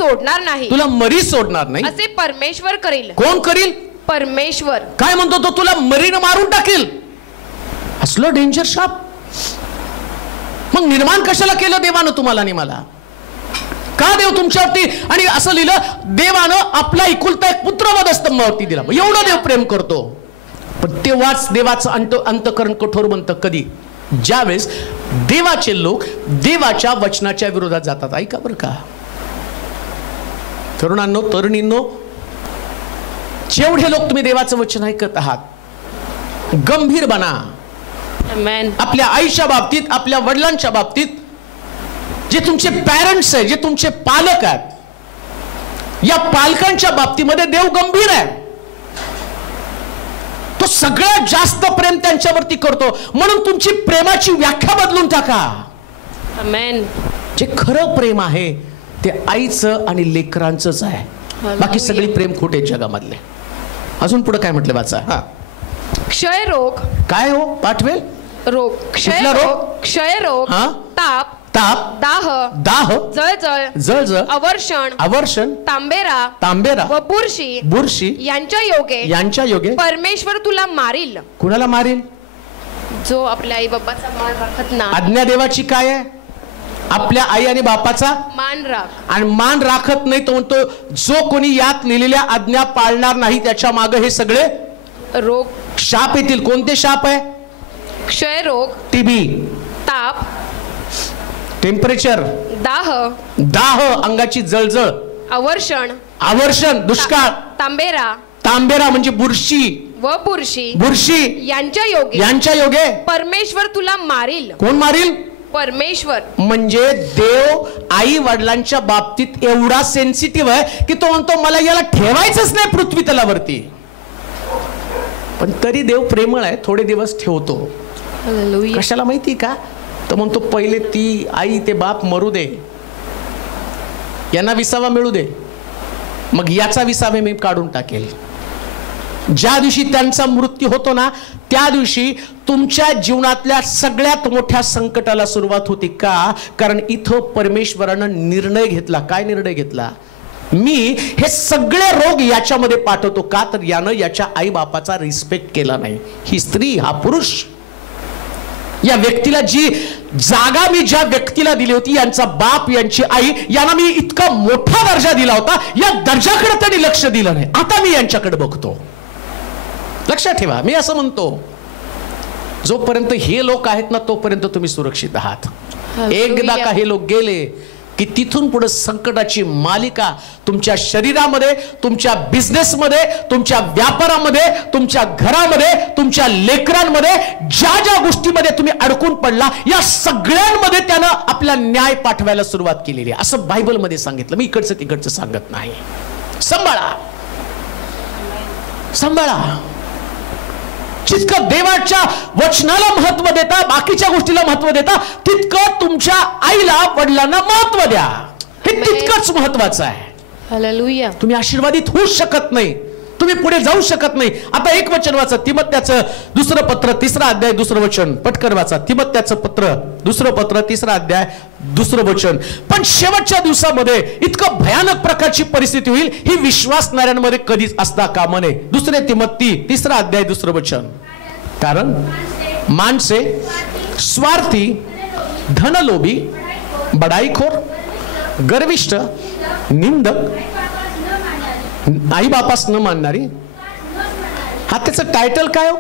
सोडणार नाही. असे परमेश्वर करील. कोण करील? परमेश्वर. काय म्हणतो तो? तुला मरीनं मारून टाकेल. असलं डेंजर शाप. मग निर्माण कशाला केलं देवानं तुम्हाला आणि मला? का देव तुमच्यावरती? आणि असं लिहिलं, देवानं आपला एकुलता एक पुत्र वधस्तंभावरती दिला. एवढं देव प्रेम करतो. पण तेव्हाच देवाचं अंतकरण कठोर बनतं. कधी? ज्यावेळेस देवाचे लोक देवाच्या वचनाच्या विरोधात जातात. ऐका बरं का तरुणांनो, तरुणींनो, जेवढे लोक तुम्ही देवाचं वचन ऐकत आहात, गंभीर बना. आपल्या आईच्या बाबतीत, आपल्या वडिलांच्या बाबतीत, जे तुमचे पॅरेंट्स आहेत, जे तुमचे पालक आहेत, या पालकांच्या बाबतीमध्ये देव गंभीर आहे. तो सगळ्यात जास्त प्रेम त्यांच्यावरती करतो. म्हणून तुमची प्रेमाची व्याख्या बदलून टाका. आमेन. जे खरं प्रेम आहे ते आईचं आणि लेकरांचंच आहे. बाकी सगळी प्रेम खोटे जगामधले. अजून पुढे काय म्हटलं वाचा. क्षयरोग. काय हो? पाठवेल. रोग. क्षयरोग, ताप, दाह, जळजळ, अवर्षण, तांबेरा व बुरशी यांच्या योगे परमेश्वर तुला मारील. कुणाला मारील? जो आपल्या आई बाबाचा मान राखत नाही. आज्ञा देवाची काय आहे? आपल्या आई आणि बापाचा मान राख. आणि मान राखत नाही तो म्हणतो, जो कोणी यात लिहिलेल्या आज्ञा पाळणार नाही त्याच्या मागे हे सगळे रोग, शाप येतील. कोणते शाप आहे? क्षयरोग, टीबी, ताप, टेम्परेचर, दाह, अंगाची जळजळ, अवर्षण, दुष्काळ, तांबेरा म्हणजे बुरशी यांच्या योगे परमेश्वर तुला मारील. कोण मारील? परमेश्वर. म्हणजे देव आई वडिलांच्या बाबतीत एवढा सेन्सिटिव्ह आहे की तो म्हणतो, मला याला ठेवायचंच नाही पृथ्वी तलावरती. पण तरी देव प्रेमळ आहे, थोडे दिवस ठेवतो. कशाला माहिती का? तर म्हणतो, पहिले ती आई ते बाप मरू दे, यांना विसावा मिळू दे, मग याचा विसावे मी काढून टाकेल. ज्या दिवशी त्यांचा मृत्यू होतो ना, त्या दिवशी तुमच्या जीवनातल्या सगळ्यात मोठ्या संकटाला सुरुवात होती. का? कारण इथं परमेश्वरानं निर्णय घेतला. काय निर्णय घेतला? मी हे सगळे रोग याच्यामध्ये पाठवतो. का? तर यानं याच्या आई बापाचा रिस्पेक्ट केला नाही. ही स्त्री, हा पुरुष, या व्यक्तीला जी जागा मी ज्या व्यक्तीला दिली होती, यांचा बाप, यांची आई, यांना मी इतका मोठा दर्जा दिला होता, या दर्जाकडे त्यांनी लक्ष दिलं नाही. आता मी यांच्याकडे बघतो. लक्षात ठेवा, मी असं म्हणतो, जोपर्यंत हे लोक आहेत ना, तोपर्यंत तुम्ही सुरक्षित आहात. एकदा का हे लोक गेले की तिथून पुढे संकटाची मालिका तुमच्या शरीरामध्ये, तुमच्या बिझनेसमध्ये, तुमच्या व्यापारामध्ये, तुमच्या घरामध्ये, तुमच्या लेकरांमध्ये, ज्या ज्या गोष्टीमध्ये तुम्ही अडकून पडला, या सगळ्यांमध्ये त्यानं आपला न्याय पाठवायला सुरुवात केलेली आहे. असं बायबलमध्ये सांगितलं. मी इकडचं तिकडचं सांगत नाही. सांभाळा. जितकं देवाच्या वचनाला महत्व देता, बाकीच्या गोष्टीला महत्व देता, तितकं तुमच्या आईला वडिलांना महत्व द्या. हे तितकंच महत्वाचं आहे. हालेलुया. तुम्ही आशीर्वादित होऊ शकत नाही तुम्ही पुढे जाऊ शकत नाही. आता एक वचन वाचा, तिमोथेचं दुसरं पत्र 3रा अध्याय 2रं वचन. पटकन वाचा, तिमोथेचं पत्र 2रं पत्र 3रा अध्याय 2रं वचन. पण शेवटच्या दिवसामध्ये इतकं भयानक प्रकारची परिस्थिती होईल, ही विश्वासणाऱ्यांमध्ये कधीच असता कामा नये. 2 तिमोथी 3रा अध्याय 2रं वचन. कारण माणसे स्वार्थी, धनलोभी, बडाईखोर, गर्विष्ठ, निंदक, आई बापास न मानणारी. हा त्याचं टायटल काय हो?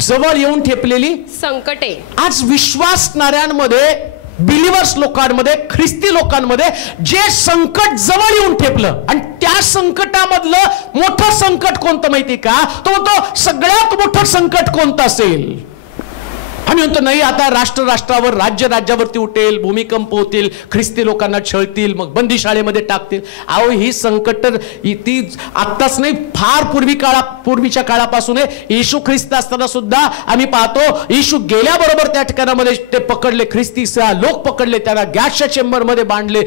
जवळ येऊन ठेपलेली संकटे. आज विश्वासणाऱ्यांमध्ये, बिलिव्हर्स लोकांमध्ये, ख्रिस्ती लोकांमध्ये जे संकट जवळ येऊन ठेपलं, आणि त्या संकटामधलं मोठं संकट कोणतं माहिती का? तो सगळ्यात मोठं संकट कोणतं असेल? आम्ही म्हणतो नाही, आता राष्ट्रावर, राज्यावरती उठेल, भूमिकंप होतील, ख्रिस्ती लोकांना छळतील, मग बंदी शाळेमध्ये टाकतील. अहो, ही संकट ती आत्ताच नाही, फार पूर्वीच्या काळापासून येशू ख्रिस्त असताना सुद्धा आम्ही पाहतो, येशू गेल्याबरोबर त्या ठिकाणामध्ये ते पकडले, ख्रिस्ती लोक पकडले, त्यांना गॅसच्या चेंबरमध्ये बांधले,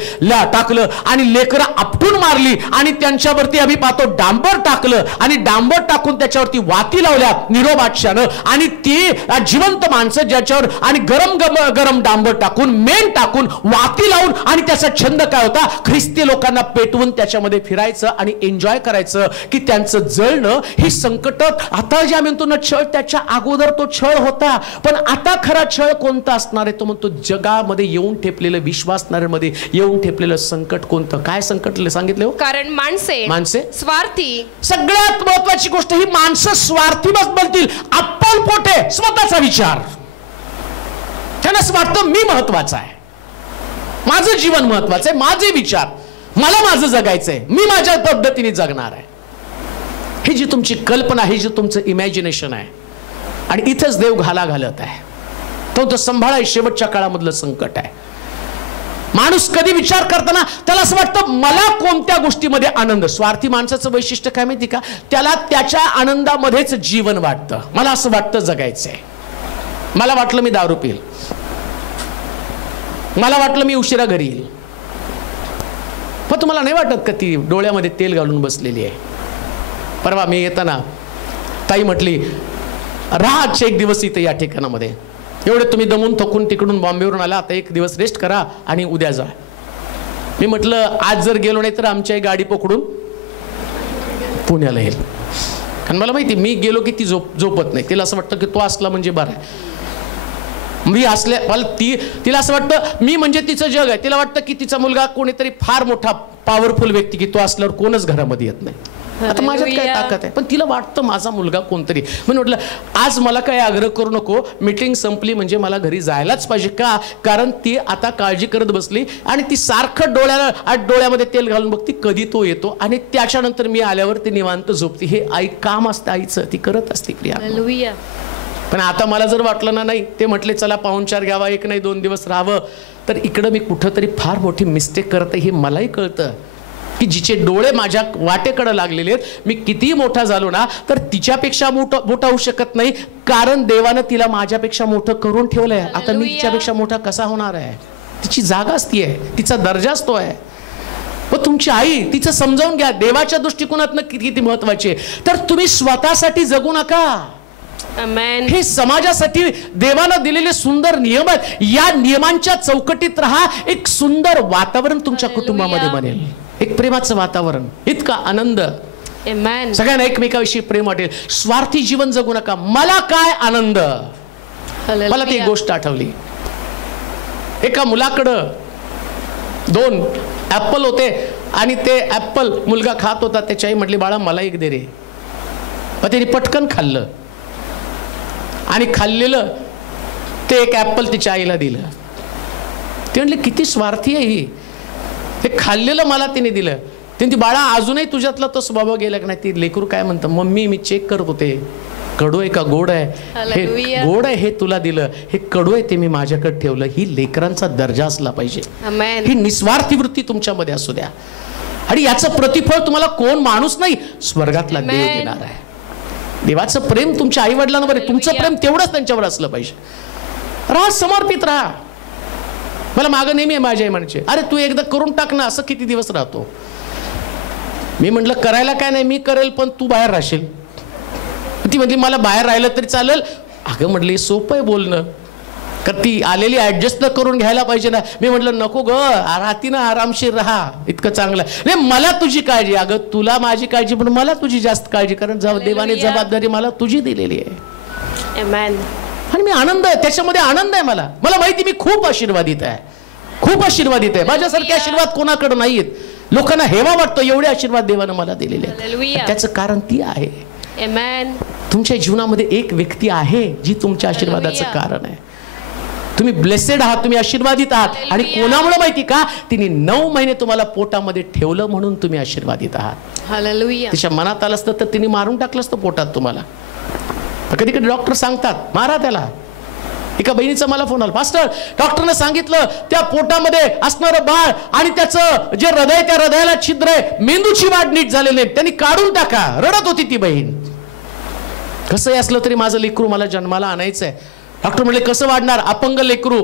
टाकलं, आणि लेकरं आपटून मारली, आणि त्यांच्यावरती आम्ही पाहतो डांबर टाकलं, आणि डांबर टाकून त्याच्यावरती वाती लावल्या निरोबादशानं, आणि ती जिवंत माणसं ज्याच्यावर, आणि गरम डांबर टाकून, मेण टाकून, वाती लावून, आणि त्याचा छंद काय होता? ख्रिस्ती लोकांना पेटवून त्याच्यामध्ये फिरायचं आणि एन्जॉय करायचं, की त्यांचं जळणं ही संकट. आता जे आम्ही म्हणतो ना छळ, त्याच्या अगोदर तो छळ होता, पण आता खरा छळ कोणता असणार आहे? तो म्हणतो जगामध्ये येऊन ठेपलेलं, विश्वासणाऱ्यांमध्ये येऊन ठेपलेलं संकट कोणतं? काय संकट सांगितलं? कारण माणसे स्वार्थी. सगळ्यात महत्वाची गोष्ट, ही माणसं स्वार्थी बनतील. अप्पल पोटे, स्वतःचा विचार. त्यांना असं वाटतं मी महत्वाचं आहे, माझं जीवन महत्वाचं आहे, माझे विचार, मला माझं जगायचंय, मी माझ्या पद्धतीने जगणार आहे. ही जी तुमची कल्पना, ही जी तुमचं इमॅजिनेशन आहे, आणि इथंच देव घालत आहे. तो संभाळा शेवटच्या काळामधलं संकट आहे. माणूस कधी विचार करताना त्याला असं वाटतं मला कोणत्या गोष्टीमध्ये आनंद. स्वार्थी माणसाचं वैशिष्ट्य काय माहिती का? त्याला त्याच्या आनंदामध्येच जीवन वाटतं. मला असं वाटतं जगायचंय, मला वाटलं मी दारू पिईल, मला वाटलं मी उशिरा घरी येईल. पण तुम्हाला नाही वाटत का ती डोळ्यामध्ये तेल घालून बसलेली आहे? परवा मी येताना ताई म्हटली, राहा आजचे एक दिवस इथे या ठिकाणामध्ये, एवढे तुम्ही दमून थकून तिकडून बॉम्बेवरून आला, आता एक दिवस रेस्ट करा आणि उद्या जा. मी म्हटलं आज जर गेलो नाही तर आमची गाडी पकडून पुण्याला येईल. कारण मला माहिती, मी गेलो की ती झोपत नाही. तिला असं वाटतं की तो असला म्हणजे बरं आहे. मी असल्या, मला तिला असं वाटतं मी म्हणजे तिचं जग आहे. तिला वाटतं की तिचा मुलगा कोणीतरी फार मोठा पॉवरफुल व्यक्ती, की तो असल्यावर कोणच घरामध्ये येत नाही. आता माझ्यात काय ताकद आहे? पण तिला वाटतं माझा मुलगा कोणतरी. म्हणून म्हटलं आज मला काय आग्रह करू नको, मीटिंग संपली म्हणजे मला घरी जायलाच पाहिजे. का? कारण ती आता काळजी करत बसली, आणि ती सारखं डोळ्यामध्ये तेल घालून बघती कधी तो येतो, आणि त्याच्यानंतर मी आल्यावर ती निवांत झोपती. हे आई काम असतं आईचं, ती करत असते क्रिया. पण आता मला जर वाटलं ना, नाही ते म्हटले चला पाहुणचार घ्यावा, 1 नाही 2 दिवस राहावं, तर इकडं मी कुठंतरी फार मोठी मिस्टेक करते. हे मलाही कळतं की जिचे डोळे माझ्या वाटेकडे लागलेले आहेत, मी कितीही मोठा झालो ना तर तिच्यापेक्षा मोठा होऊ शकत नाही, कारण देवानं तिला माझ्यापेक्षा मोठं करून ठेवलंय. आता मी तिच्यापेक्षा मोठा कसा होणार आहे? तिची जागाच ती आहे, तिचा दर्जाच तो आहे. व तुमची आई, तिचं समजावून घ्या देवाच्या दृष्टिकोनातनं किती महत्वाची आहे. तर तुम्ही स्वतःसाठी जगू नका, हे समाजासाठी देवानं दिलेले सुंदर नियम आहेत. या नियमांच्या चौकटीत राहा. एक सुंदर वातावरण तुमच्या कुटुंबामध्ये बनेल, एक प्रेमाचं वातावरण, इतका आनंद, सगळ्यांना एकमेकाविषयी प्रेम वाटेल. स्वार्थी जीवन जगू नका. मला काय आनंद. मला ती एक गोष्ट आठवली. एका मुलाकडं 2 ऍपल होते, आणि ते ऍपल मुलगा खात होता. त्याची आई म्हटली बाळा मला एक दे रे. मग त्याने पटकन खाल्लं, आणि खाल्लेलं ते एक ऍपल तिच्या आईला दिलं. ते म्हणले किती स्वार्थी आहे ही, हे खाल्लेलं मला तिने दिलं. ती बाळा अजूनही तुझ्यातला तो स्वभाव गेला की नाही? ती लेकरू काय म्हणतं, मम्मी मी चेक करत होते कडू आहे का गोड आहे. हे गोड आहे हे तुला दिलं, हे कडू आहे ते मी माझ्याकडे ठेवलं. ही लेकरांचा दर्जा असला पाहिजे. ही निस्वार्थी वृत्ती तुमच्यामध्ये असू द्या, आणि याचं प्रतिफळ तुम्हाला कोण माणूस नाही, स्वर्गातला देव देणार आहे. देवाचं प्रेम तुमच्या आई वडिलांवर आहे, तुमचं प्रेम तेवढंच त्यांच्यावर असलं पाहिजे. राहा, समर्पित राहा. मला मागं नेहमी माझी आई म्हणायची, अरे तू एकदा करून टाक ना, असं किती दिवस राहतो. मी म्हटलं करायला काय नाही, मी करेल, पण तू बाहेर राहशील. ती म्हटली मला बाहेर राहिलं तरी चालेल. अगं म्हटली सोपं आहे बोलणं, का ती आलेली ऍडजस्ट करून घ्यायला पाहिजे ना. मी म्हटलं नको ग, राहती ना, आरामशीर राहा, इतकं चांगलं नाही. मला तुझी काळजी, अगं तुला माझी काळजी, पण मला तुझी जास्त काळजी, कारण देवाने जबाबदारी मला तुझी दिलेली आहे. आणि मी आनंद आहे त्याच्यामध्ये, आनंद आहे मला. मला माहिती मी खूप आशीर्वादित आहे, खूप आशीर्वादित आहे. माझ्यासारखे आशीर्वाद कोणाकडे नाहीत. लोकांना हेवा वाटतो एवढे आशीर्वाद देवानं मला दिलेले आहेत. त्याचं कारण ती आहे. तुमच्या जीवनामध्ये एक व्यक्ती आहे जी तुमच्या आशीर्वादाचं कारण आहे. तुम्ही ब्लेसेड आहात, तुम्ही आशीर्वादित आहात. आणि कोणामुळे माहिती का? तिने 9 महिने तुम्हाला पोटामध्ये ठेवलं म्हणून तुम्ही आशीर्वादित आहात. तिच्या मनात आलं असतं तर तिने मारून टाकलं असतं पोटात तुम्हाला. कधी कधी डॉक्टर सांगतात मारा त्याला. एका बहिणीचा मला फोन आला, पास्टर डॉक्टरने सांगितलं त्या पोटामध्ये असणारं बाळ आणि त्याचं जे हृदय, त्या हृदयाला छिद्र आहे, मेंदूची वाढ नीट झालेली नाही, त्यांनी काढून टाका. रडत होती ती बहीण. कसंही असलं तरी माझं लेकरू मला जन्माला आणायचंय. डॉक्टर म्हणले कसं वाढणार? अपंग लेकरू,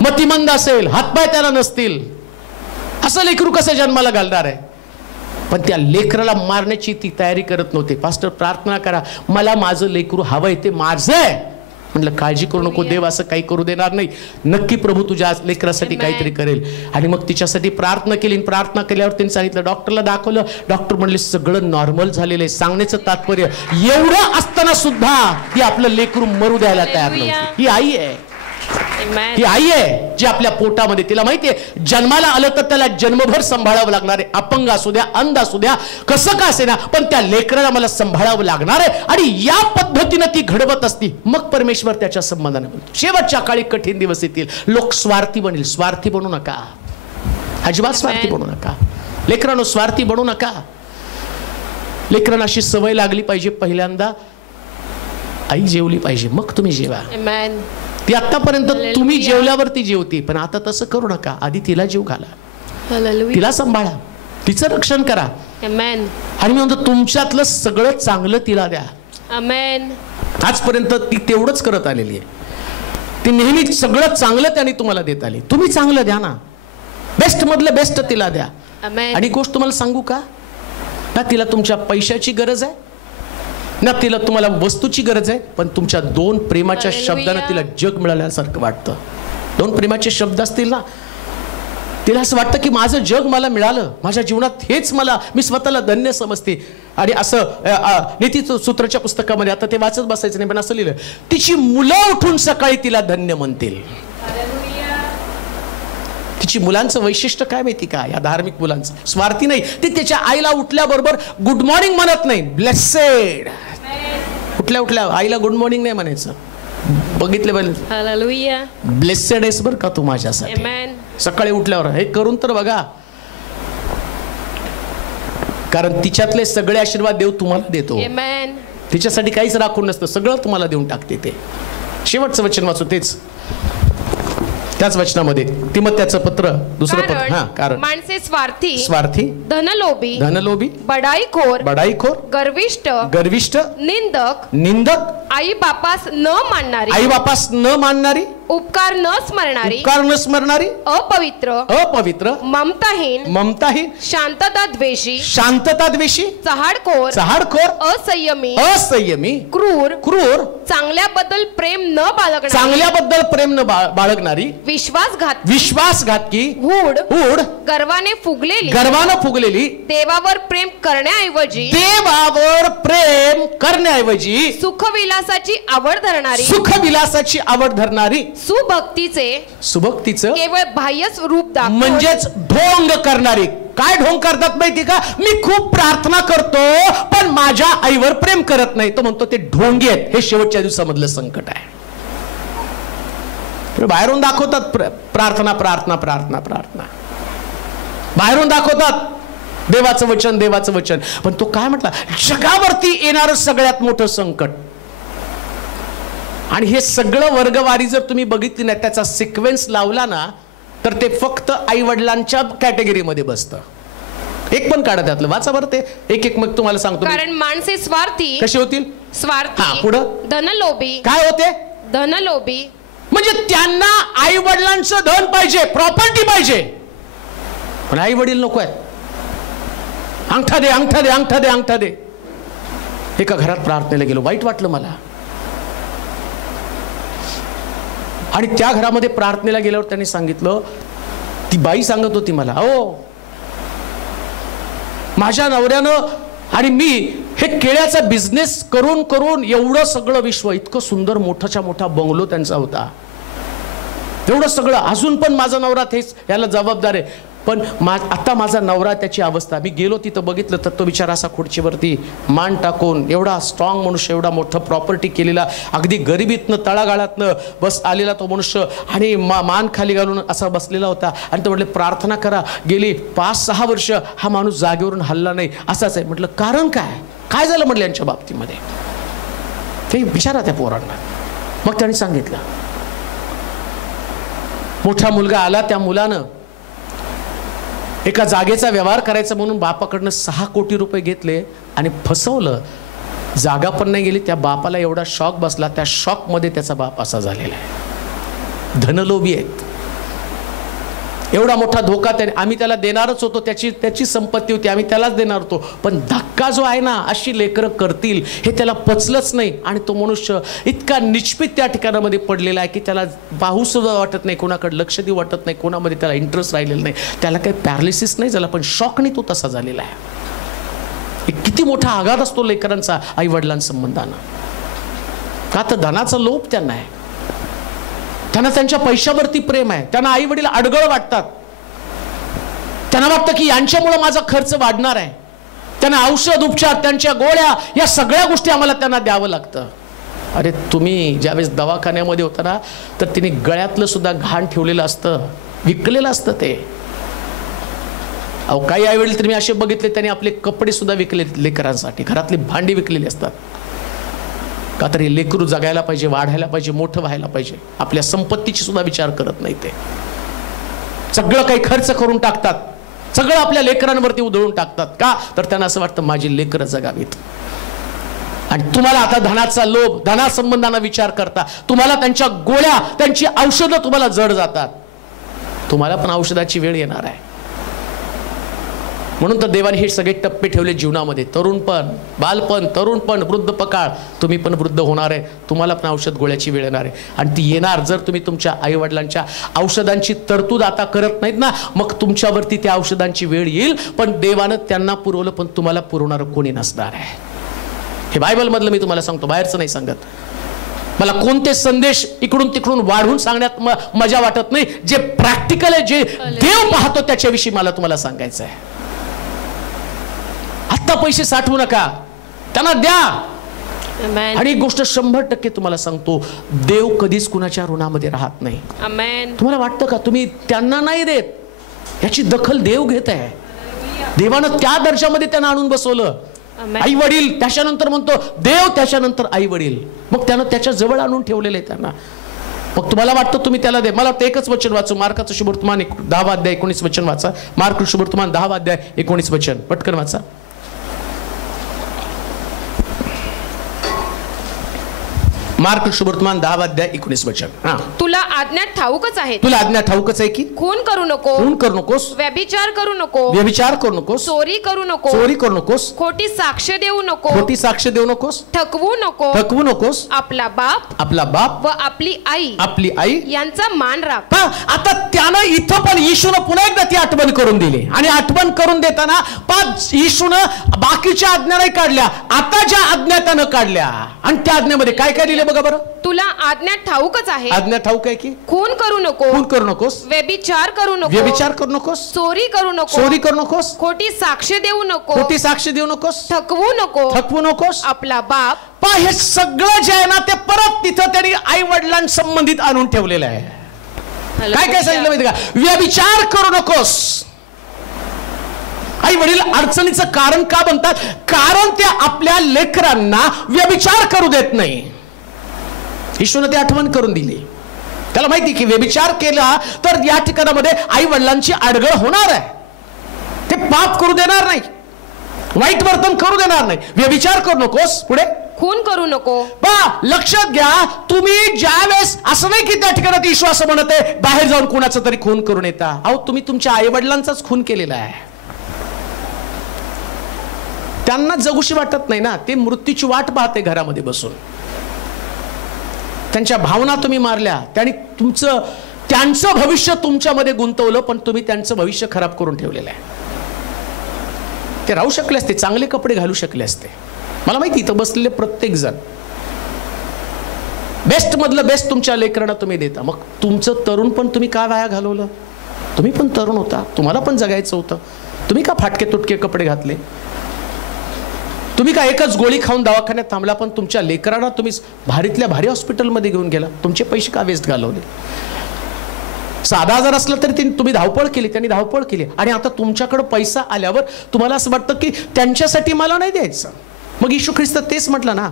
मतिमंद असेल, हातपाय त्याला नसतील, असं लेकरू कसं जन्माला घालणार आहे? पण त्या लेकराला मारण्याची ती तयारी करत नव्हते. पास्टर प्रार्थना करा, मला माझं लेकरू हवंय, ते माझं आहे. म्हटलं काळजी करू नको, देव असं काही करू देणार नाही. नक्की प्रभू तुझ्या लेकरासाठी काहीतरी करेल. आणि मग तिच्यासाठी प्रार्थना केली. प्रार्थना केल्यावर त्यांनी सांगितलं, डॉक्टरला दाखवलं. डॉक्टर म्हणले सगळं नॉर्मल झालेलं आहे. सांगण्याचं तात्पर्य एवढं असताना सुद्धा ती आपलं लेकरू मरू द्यायला तयार नव्हती. ही आई आहे, ही आई आहे जी आपल्या पोटामध्ये, तिला माहितीये जन्माला आलं तर त्याला जन्मभर सांभाळावं लागणार आहे. अपंग असू द्या, अंध असू द्या, कसं का असेना, पण त्या लेकराला मला सांभाळावं लागणार आहे. आणि या पद्धतीनं ती घडवत असती. मग परमेश्वर त्याच्या संबंधाने बोलतो. शेवटच्या काळी कठीण दिवस येतील, लोक स्वार्थी बनेल. स्वार्थी बनू नका, अजिबात स्वार्थी बनू नका. लेकरांनो स्वार्थी बनू नका. लेकरांना अशी सवय लागली पाहिजे, पहिल्यांदा आई जेवली पाहिजे, मग तुम्ही जेवा. ती आतापर्यंत तुम्ही जेवल्यावरती जेवती, पण आता तसं करू नका. आधी तिला जीव घाला, तिला सांभाळा, तिचं रक्षण करा. आणि मी म्हणतो तुमच्यातलं सगळं चांगलं तिला द्या. आजपर्यंत ती तेवढंच करत आलेली आहे. ती नेहमी सगळं चांगलं त्याने तुम्हाला देत आली. तुम्ही चांगलं द्या ना, बेस्ट मधलं बेस्ट तिला द्या. आणि गोष्ट तुम्हाला सांगू का, ना तिला तुमच्या पैशाची गरज आहे, ना तिला तुम्हाला वस्तूची गरज आहे, पण तुमच्या 2 प्रेमाच्या शब्दांना तिला जग मिळाल्यासारखं वाटतं. 2 प्रेमाचे शब्द असतील ना, तिला असं वाटतं की माझं जग मला मिळालं, माझ्या जीवनात हेच मला, मी स्वतःला धन्य समजते. आणि असं नीती सूत्राच्या पुस्तकामध्ये, आता ते वाचत बसायचं नाही, पण असं लिहिलं, तिची मुलं उठून सकाळी तिला धन्य म्हणतील. तिची मुलांचं वैशिष्ट्य काय माहिती का? या धार्मिक मुलांचं स्वार्थी नाही. ती त्याच्या आईला उठल्याबरोबर गुड मॉर्निंग म्हणत नाही, ब्लेसेड. उठल्या उठल्या आईला गुड मॉर्निंग नाही म्हणायचं. बघितले पाहिजे, ब्लेसेड आहेस बरं का तू माझ्यासाठी. सकाळी उठल्यावर हे करून तर बघा, कारण तिच्यातले सगळे आशीर्वाद देव तुम्हाला देतो. तिच्यासाठी काहीच राखून नसतं, सगळं तुम्हाला देऊन टाकते ते. शेवटचं वचन वाचू, तेच त्याच वचनामध्ये तिमोथेचं पत्र, दुसरं पत्र. कारण माणसे स्वार्थी, स्वार्थी, धनलोभी, धनलोभी, बडाईखोर, बडाईखोर, गर्विष्ठ, गर्विष्ठ, निंदक, निंदक, आई बापास न मानणारी, आई बापास न मानणारी, उपकार न स्मरणारी, उपकार न स्मरणारी, अपवित्र, अपवित्र, ममताहीन, ममताहीन, शांतता द्वेषी, शांतता द्वेषी, चहाडखोर, चहाडखोर, असंयमी, असंयमी, क्रूर, क्रूर, चांगल्याबद्दल प्रेम न बाळगणारी, चांगल्याबद्दल प्रेम न बाळगणारी, विश्वासघातकी, हूड, गर्वाने फुगलेली, गर्वानं फुगलेली, देवावर प्रेम करण्याऐवजी, देवावर प्रेम करण्याऐवजी, सुखविलासाची आवड धरणारी, सुखविलासाची आवड धरणारी, सुभक्तीचं केवळ बाह्य रूप दाखवून, म्हणजेच ढोंग करणारी. काय ढोंग करतात माहिती का? मी खूप प्रार्थना करतो पण माझ्या आईवर प्रेम करत नाही, तो म्हणतो ते ढोंगी आहेत. हे शेवटच्या दिवसामधलं संकट आहे. बाहेरून दाखवतात प्रार्थना प्रार्थना प्रार्थना प्रार्थना, बाहेरून दाखवतात देवाचं वचन देवाचं वचन, पण तो काय म्हटला, जगावरती येणारं सगळ्यात मोठं संकट. आणि हे सगळं वर्गवारी जर तुम्ही बघितली नाही, त्याचा सिक्वेन्स लावला ना, तर ते फक्त आई वडिलांच्या कॅटेगरीमध्ये बसतं. एक पण काढा त्यातलं, वाचा बरं ते एक एक, मग तुम्हाला सांगतो. कारण माणसे स्वार्थी कशी होतील? स्वार्थी, पुढं धनलोभी. काय होते? धनलोभी म्हणजे त्यांना आई वडिलांचं धन पाहिजे, प्रॉपर्टी पाहिजे, पण आई वडील नको आहेत. अंगठा दे, अंगठा दे, अंगठा दे, अंगठा दे. एका घरात प्रार्थनेला गेलो, वाईट वाटलं मला. आणि त्या घरामध्ये प्रार्थनेला गेल्यावर त्यांनी सांगितलं, ती बाई सांगत होती मला, हो माझ्या नवऱ्यानं आणि मी हे केळ्याचा बिझनेस करून करून एवढं सगळं विश्व, इतकं सुंदर मोठाच्या मोठा बंगलो त्यांचा होता, एवढं सगळं, अजून पण माझा नवरा तेच याला जबाबदार आहे. पण आता माझा नवरा, त्याची अवस्था, मी गेलो तिथं बघितलं तर तो बिचारा असा खुर्चीवरती मान टाकून, एवढा स्ट्रॉंग मनुष्य, एवढा मोठं प्रॉपर्टी केलेला, अगदी गरिबीतनं तळागाळातनं बस आलेला तो मनुष्य, आणि मान खाली घालून असा बसलेला होता. आणि तो म्हटले प्रार्थना करा. गेली 5-6 वर्ष हा माणूस जागेवरून हल्ला नाही, असाच आहे. म्हटलं कारण काय, काय झालं म्हटलं यांच्या बाबतीमध्ये, ते विचारा त्या पोरांना. मग त्यांनी सांगितलं, मोठा मुलगा आला, त्या मुलानं एका जागेचा व्यवहार करायचा म्हणून बापाकडनं 6 कोटी रुपये घेतले आणि फसवलं. जागा पण नाही गेली. त्या बापाला एवढा शॉक बसला, त्या शॉकमध्ये त्याचा बाप असा झालेला आहे. धनलोभी आहेत. एवढा मोठा धोका त्याने, आम्ही त्याला देणारच होतो, त्याची संपत्ती होती, आम्ही त्यालाच देणार होतो. पण धक्का जो आहे ना, अशी लेकरं करतील हे त्याला पचलंच नाही. आणि तो मनुष्य इतका निष्पित त्या ठिकाणामध्ये पडलेला आहे की त्याला पाहूसुद्धा वाटत नाही, कोणाकडे लक्ष देऊ वाटत नाही, कोणामध्ये त्याला इंटरेस्ट राहिलेला नाही. त्याला काही पॅरालिसिस नाही झाला, पण शॉकने तो तसा झालेला आहे. किती मोठा आघात असतो लेकरांचा आई वडिलांसंबंधानं. का तर धनाचा लोभ त्यांना आहे, त्यांना त्यांच्या पैशावरती प्रेम आहे, त्यांना आई वडील अडगळ वाटतात, त्यांना वाटतं की यांच्यामुळे माझा खर्च वाढणार आहे, त्यांना औषध उपचार, त्यांच्या गोळ्या, या सगळ्या गोष्टी आम्हाला त्यांना द्यावं लागतं. अरे तुम्ही ज्यावेळेस दवाखान्यामध्ये होता ना, तर तिने गळ्यातलं सुद्धा घाण ठेवलेलं असतं, विकलेलं असतं ते. अहो काही आई वडील तर मी असे बघितले, त्यांनी आपले कपडे सुद्धा विकले लेकरांसाठी, घरातली भांडी विकलेली असतात. का तरी लेकरू जगायला पाहिजे, वाढायला पाहिजे, मोठं व्हायला पाहिजे. आपल्या संपत्तीची सुद्धा विचार करत नाही. ते सगळं काही खर्च करून टाकतात, सगळं आपल्या लेकरांवरती उधळून टाकतात. का तर त्यांना असं वाटतं माझी लेकरं जगावीत. आणि तुम्हाला आता धनाचा लोभ, धनासंबंधांना विचार करता, तुम्हाला त्यांच्या गोळ्या, त्यांची औषधं तुम्हाला जड जातात. तुम्हाला पण औषधाची वेळ येणार आहे. म्हणून तर देवाने हे सगळे टप्पे ठेवले जीवनामध्ये. तरुणपण, बालपण, तरुणपण, वृद्धपकाळ, तुम्ही पण वृद्ध होणार आहे, तुम्हाला पण औषध गोळ्याची वेळ येणार आहे. आणि ती येणार जर तुम्ही तुमच्या आईवडिलांच्या औषधांची तरतूद आता करत नाहीत ना, मग तुमच्यावरती त्या औषधांची वेळ येईल. पण देवानं त्यांना पुरवलं, पण तुम्हाला पुरवणारं कोणी नसणार आहे. हे बायबलमधलं मी तुम्हाला सांगतो, बाहेरचं नाही सांगत. मला कोणते संदेश इकडून तिकडून वाढवून सांगण्यात मजा वाटत नाही. जे प्रॅक्टिकल आहे, जे देव पाहतो त्याच्याविषयी मला तुम्हाला सांगायचं आहे. आत्ता पैसे साठवू नका, त्यांना द्या. आणि एक गोष्ट 100% तुम्हाला सांगतो, देव कधीच कुणाच्या ऋणामध्ये राहत नाही. तुम्हाला वाटतं का तुम्ही त्यांना नाही देत, याची दखल देव घेत आहे. देवानं त्या दर्जामध्ये त्यांना आणून बसवलं. आई वडील, त्याच्यानंतर म्हणतो देव, त्याच्यानंतर आई वडील, मग त्यानं त्याच्या जवळ आणून ठेवलेलं आहे त्यांना. मग तुम्हाला वाटतं तुम्ही त्याला दे. मला एकच वचन वाचू, मार्काचं शुभवर्तमान 10 अध्याय 19 वचन वाचा. मार्क शुभवर्तमान 10 अध्याय 19 वचन पटकन वाचा. मार्क शुभवर्तमान 10 अध्याय 19 वचन. तुला आज्ञा ठाऊकच आहे, तुला आज्ञा ठाऊकच आहे की खून करू नको, खून करू नकोस, व्यभिचार करू नको, व्यभिचार करू नकोस, चोरी करू नको, चोरी करू नकोस, खोटी साक्ष देऊ नको, खोटी साक्ष देऊ नकोस, ठकवू नको, ठकवू नकोस, आपला बाप व आपली आई यांचा मान राख. आता त्यानं इथं पण येशूनं पुन्हा एकदा ती आठवण करून दिली. आणि आठवण करून देताना येशूनं बाकीच्या आज्ञा नाही काढल्या, आता ज्या आज्ञा त्यानं काढल्या. आणि त्या आज्ञेमध्ये काय काय दिले बघा बरं. तुला आज्ञा ठाऊकच आहे, आज्ञा ठाऊक आहे की खून करू नको, खून करू नकोस, व्यभिचार करू नको, व्यभिचार करू नकोस, चोरी करू नको, चोरी करू नकोस, खोटी साक्ष देऊ नको, खोटी साक्ष देऊ नकोस, ठकवू नको, ठकवू नकोस, आपला बाप. हे सगळं जे आहे ना, ते परत तिथं त्यांनी आई वडिलांसंबंधित आणून ठेवलेलं आहे. काय काय सांगितलं माहिती का? व्यभिचार करू नकोस. आई वडील अडचणीचं कारण का बनतात? कारण ते आपल्या लेकरांना व्यभिचार करू देत नाही. ईश्वरने ती आठवण करून दिली. त्याला माहिती की व्यभिचार केला तर या ठिकाणामध्ये आई वडिलांची अडगळ होणार आहे. ते पाप करू देणार नाही, वाईट वर्तन करू देणार नाही. व्यभिचार करू नकोस, पुढे खून करू नको. लक्षात घ्या, तुम्ही ज्यावेळेस असं नाही की त्या ठिकाणी ईश्वर असं म्हणत आहे बाहेर जाऊन कुणाचं तरी खून करून येता. अहो तुम्ही तुमच्या आई वडिलांचाच खून केलेला आहे. त्यांना जगूशी वाटत नाही ना, ते मृत्यूची वाट पाहते घरामध्ये बसून. त्यांच्या भावना तुम्ही मारल्या, त्यांनी त्यांचं भविष्य तुमच्यामध्ये गुंतवलं, पण तुम्ही त्यांचं भविष्य खराब करून ठेवलेलं आहे. ते राहू शकले असते, चांगले कपडे घालू शकले असते. मला माहिती इथं बसलेले प्रत्येक जण बेस्ट मधलं बेस्ट तुमच्या लेकरांना तुम्ही देता. मग तुमचं तरुण पण तुम्ही का वाया घालवलं? तुम्ही पण तरुण होता, तुम्हाला पण जगायचं होतं. तुम्ही का फाटके तुटके कपडे घातले? तुम्ही का एकच गोळी खाऊन दवाखान्यात थांबला, पण तुमच्या लेकरांना तुम्ही भारीतल्या भारी हॉस्पिटलमध्ये घेऊन गेला? तुमचे पैसे का वेस्ट घालवले? साधा आजार असलं तरी तुम्ही धावपळ केली, त्यांनी धावपळ केली. आणि आता तुमच्याकडे पैसा आल्यावर तुम्हाला असं वाटतं की त्यांच्यासाठी मला नाही द्यायचं. मग येशू ख्रिस्त तेच म्हटलं ना,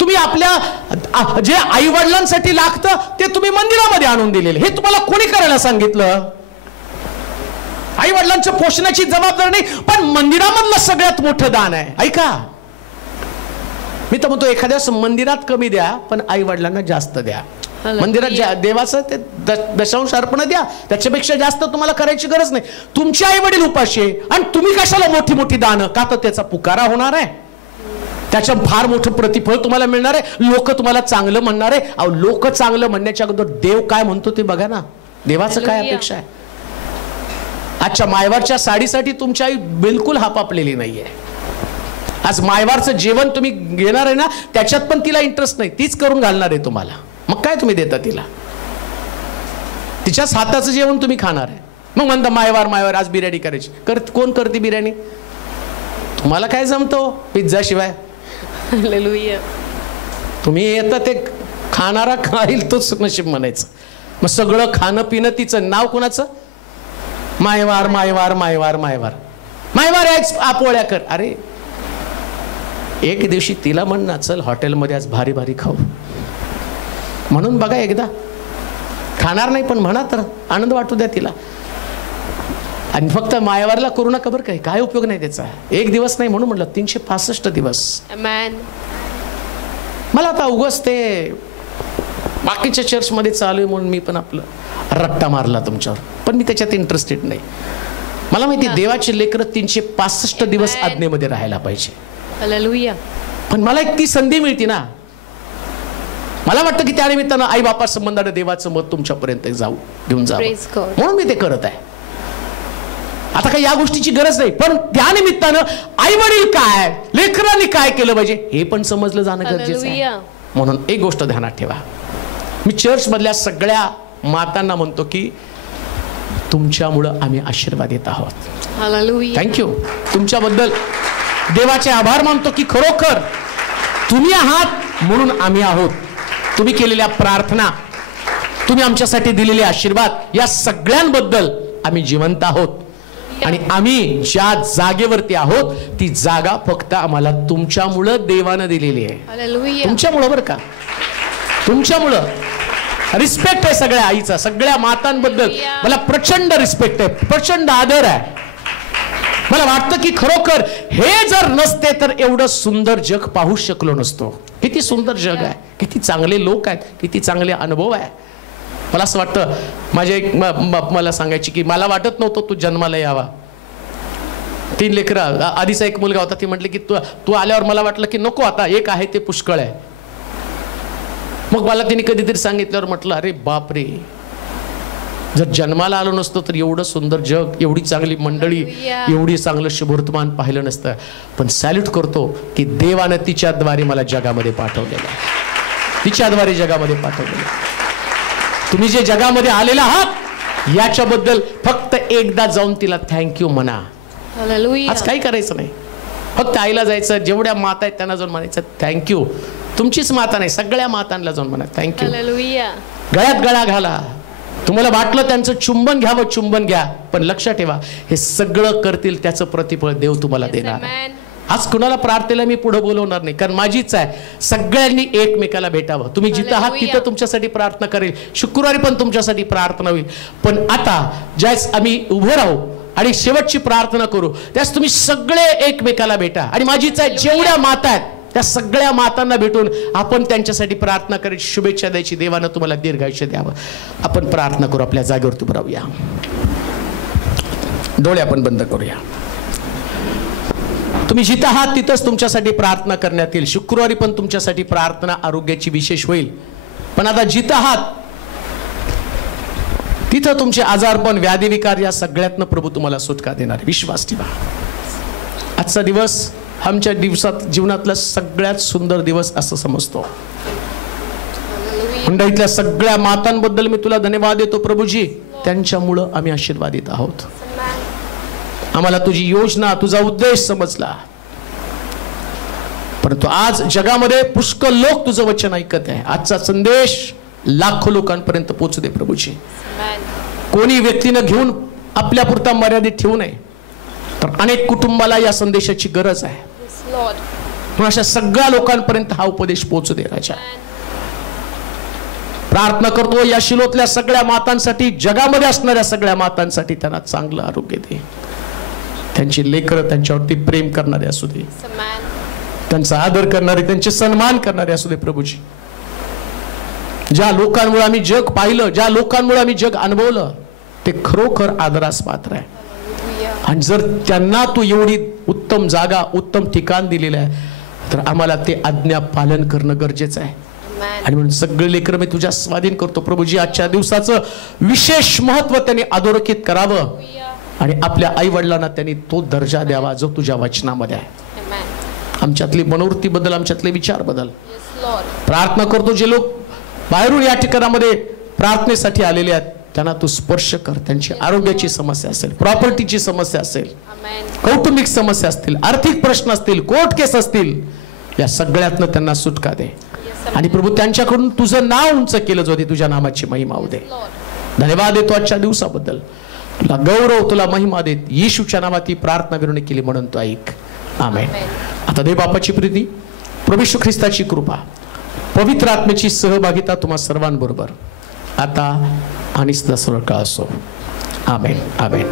तुम्ही आपल्या जे आई वडिलांसाठी लागतं ते तुम्ही मंदिरामध्ये आणून दिलेले. हे तुम्हाला कोणी करायला सांगितलं? आई वडिलांच्या पोषणाची जबाबदारी नाही, पण मंदिरामधलं सगळ्यात मोठं दान आहे. ऐका, मी तर म्हणतो एखाद्या मंदिरात कमी द्या, पण आई वडिलांना जास्त द्या. मंदिरात देवाचं ते दशांश अर्पण द्या, त्याच्यापेक्षा जास्त तुम्हाला करायची गरज नाही. तुमचे आई वडील उपाशी आहे आणि तुम्ही कशाला मोठी मोठी दानं? का तर त्याचा पुकारा होणार आहे, त्याचं फार मोठं प्रतिफळ तुम्हाला मिळणार आहे, लोक तुम्हाला चांगलं म्हणणार आहे. अहो, लोक चांगलं म्हणण्याच्या अगोदर देव काय म्हणतो ते बघा ना. देवाचं काय अपेक्षा आहे? आजच्या मायवारच्या साडीसाठी तुमची आई बिलकुल हापापलेली नाहीये. आज मायवारचं जेवण तुम्ही घेणार आहे ना, त्याच्यात पण तिला इंटरेस्ट नाही, तीच करून घालणार आहे तुम्हाला. मग काय तुम्ही देता तिला? तिच्याच हाताचं जेवण तुम्ही खाणार आहे. मग म्हणता मायवार मायवार आज बिर्याणी करायची. कोण करते बिर्याणी? तुम्हाला काय जमतो पिझ्झा शिवाय? तुम्ही येतं ते खाणारा खाईल तोच नशीब म्हणायचं. मग सगळं खाणं पिणं तिचं नाव कोणाचं? मायवार मायवार मायवार मायवार मायवार याच आपोळ्या कर. अरे एक दिवशी तिला म्हण ना, चल हॉटेलमध्ये आज भारी भारी खाऊ, म्हणून बघा एकदा. खाणार नाही पण म्हणा तर आनंद वाटू द्या तिला. आणि फक्त मायवारला करू नका बरं. काय उपयोग नाही त्याचा. एक दिवस नाही म्हणून म्हटलं 365 दिवस. मला आता उगाच ते बाकीच्या चर्चमध्ये चालू आहे म्हणून मी पण आपलं रट्टा मारला तुमच्यावर, पण मी त्याच्यात इंटरेस्टेड नाही. मला माहिती देवाचे लेकरं 365 दिवस आज्ञेमध्ये राहायला पाहिजे. पण मला एक ती संधी मिळते ना, मला वाटतं की त्या निमित्तानं आई बापा संबंधाने देवाचं मत तुमच्यापर्यंत घेऊन जावं, म्हणून मी ते करत आहे. आता काही या गोष्टीची गरज नाही, पण त्या निमित्तानं आई वडील काय, लेकरांनी काय केलं पाहिजे हे पण समजलं जाणं गरजेचं आहे. म्हणून एक गोष्ट ध्यानात ठेवा, मी चर्च मधल्या सगळ्या मातांना म्हणतो की तुमच्यामुळं आम्ही आशीर्वाद देत आहोत. थँक्यू. तुमच्याबद्दल देवाचे आभार मानतो की खरोखर तुम्ही आहात म्हणून आम्ही आहोत. तुम्ही केलेल्या प्रार्थना, तुम्ही आमच्यासाठी दिलेले आशीर्वाद, या सगळ्यांबद्दल आम्ही जिवंत आहोत. आणि आम्ही ज्या जागेवरती आहोत ती जागा फक्त आम्हाला तुमच्यामुळं देवानं दिलेली आहे. तुमच्यामुळं बरं का, तुमच्यामुळं. रिस्पेक्ट आहे सगळ्या आईचा, सगळ्या मातांबद्दल मला प्रचंड रिस्पेक्ट आहे, प्रचंड आदर आहे. मला वाटतं की खरोखर हे जर नसते तर एवढं सुंदर जग पाहू शकलो नसतो. किती सुंदर जग आहे, किती चांगले लोक आहेत, किती चांगले अनुभव आहे. मला असं वाटतं, माझ्या एक मला सांगायची की मला वाटत नव्हतं तू जन्माला यावा. 3 लेकरं, आधीचा एक मुलगा होता, ती म्हटली की तू आल्यावर मला वाटलं की नको, आता एक आहे ते पुष्कळ आहे. मग मला तिने कधीतरी सांगितल्यावर म्हटलं अरे बाप रे, जर जन्माला आलो नसतो तर एवढं सुंदर जग, एवढी चांगली मंडळी, एवढी चांगलं शुभवर्तमान पाहिलं नसतं. पण सॅल्यूट करतो की देवानं तिच्याद्वारे मला जगामध्ये पाठवलेलं आहे, तिच्याद्वारे जगामध्ये पाठवलेलं. तुम्ही जे जगामध्ये आलेला आहात याच्याबद्दल फक्त एकदा जाऊन तिला थँक्यू म्हणा. आज काही करायचं नाही, फक्त आईला जायचं, जेवढ्या माता आहेत त्यांना जाऊन म्हणायचं थँक्यू. तुमचीच माता नाही, सगळ्या मातांना जाऊन म्हणा थँक्यू. गळ्यात गळा घाला. तुम्हाला वाटलं त्यांचं चुंबन घ्यावं, चुंबन घ्या, पण लक्षात ठेवा हे सगळं करतील त्याचं प्रतिफळ देव तुम्हाला देणार. आज कुणाला प्रार्थनेला मी पुढे बोलवणार नाही, कारण माझी इच्छा आहे सगळ्यांनी एकमेकाला भेटावं. तुम्ही जिथं आहात तिथं तुमच्यासाठी प्रार्थना करेल, शुक्रवारी पण तुमच्यासाठी प्रार्थना होईल. पण आता ज्यावेळेस आम्ही उभं राहू आणि शेवटची प्रार्थना करू त्यास तुम्ही सगळे एकमेकाला भेटा. आणि माझी इच्छा आहे जेवढ्या माता आहेत त्या सगळ्या मातांना भेटून आपण त्यांच्यासाठी प्रार्थना करायची, शुभेच्छा द्यायची. देवानं तुम्हाला दीर्घायुष्य द्यावं. आपण प्रार्थना करू, आपल्या जागेवरती उभं राहूया, डोळे आपण बंद करूया. तुम्ही जिथं आहात तिथंच तुमच्यासाठी प्रार्थना करण्यात येईल. शुक्रवारी पण तुमच्यासाठी प्रार्थना आरोग्याची विशेष होईल. पण आता जिथं आहात तिथं तुमचे आजारपण, व्याधी, विकार या सगळ्यातनं प्रभू तुम्हाला सुटका देणार. विश्वास ठेवा. आजचा दिवस आमच्या जीवनातला सगळ्यात सुंदर दिवस असं समजतो. मंडळीतल्या सगळ्या मातांबद्दल मी तुला धन्यवाद देतो प्रभूजी. त्यांच्यामुळं आम्ही आशीर्वादित आहोत. आम्हाला तुझी योजना, तुझा उद्देश समजला. परंतु आज जगामध्ये पुष्कळ लोक तुझं वचन ऐकत आहे. आजचा संदेश लाखो लोकांपर्यंत पोहोचू दे प्रभूजी. कोणी व्यक्तीनं घेऊन आपल्या पुरता मर्यादित ठेवू नये. तर अनेक कुटुंबाला या संदेशाची गरज आहे. म्हणून अशा सगळ्या लोकांपर्यंत हा उपदेश पोहोचू दे राजा. प्रार्थना करतो या शिलोतल्या सगळ्या मातांसाठी, जगामध्ये असणाऱ्या सगळ्या मातांसाठी त्यांना चांगलं आरोग्य दे. त्यांची लेकरं त्यांच्यावरती प्रेम करणारे असू दे, त्यांचा आदर करणारे, त्यांचे सन्मान करणारे असू दे प्रभूजी. ज्या लोकांमुळे आम्ही जग पाहिलं, ज्या लोकांमुळे आम्ही जग अनुभवलं, ते खरोखर आदरास पात्र आहे. आणि जर त्यांना तू एवढी उत्तम जागा, उत्तम ठिकाण दिलेलं आहे, तर आम्हाला ते आज्ञा पालन करणं गरजेचं आहे. आणि म्हणून सगळे लेकरं मी तुझ्या स्वाधीन करतो प्रभूजी. आजच्या दिवसाचं विशेष महत्व त्यांनी अधोरेखित करावं आणि आपल्या आई वडिलांना त्यांनी तो दर्जा द्यावा जो तुझ्या वचनामध्ये आहे. आमच्यातली मनोवृत्ती बदल, आमच्यातले विचार बदल. प्रार्थना करतो जे लोक बाहेरून या ठिकाणामध्ये प्रार्थनेसाठी आलेले आहेत, त्यांना तू स्पर्श कर. त्यांची आरोग्याची समस्या असेल, प्रॉपर्टीची समस्या असेल, कौटुंबिक समस्या असतील, आर्थिक प्रश्न असतील, कोर्ट केस असतील, या सगळ्यातनं त्यांना सुटका दे. आणि प्रभू त्यांच्याकडून तुझं नाव उंच केलं जाऊ दे. तुझ्या नामाची महिमा होऊ दे. धन्यवाद देतो आजच्या दिवसाबद्दल. तुला गौरव, तुला महिमा देत येशूच्या नावात ही प्रार्थना विनवणी केली म्हणून तू ऐक. आमेन. आता देव बापाची प्रीती, प्रभू येशू ख्रिस्ताची कृपा, पवित्र आत्म्याची सहभागिता तुम्हा सर्वांबरोबर आता आणि सदा सर्व काळ असो. आमेन. आमेन.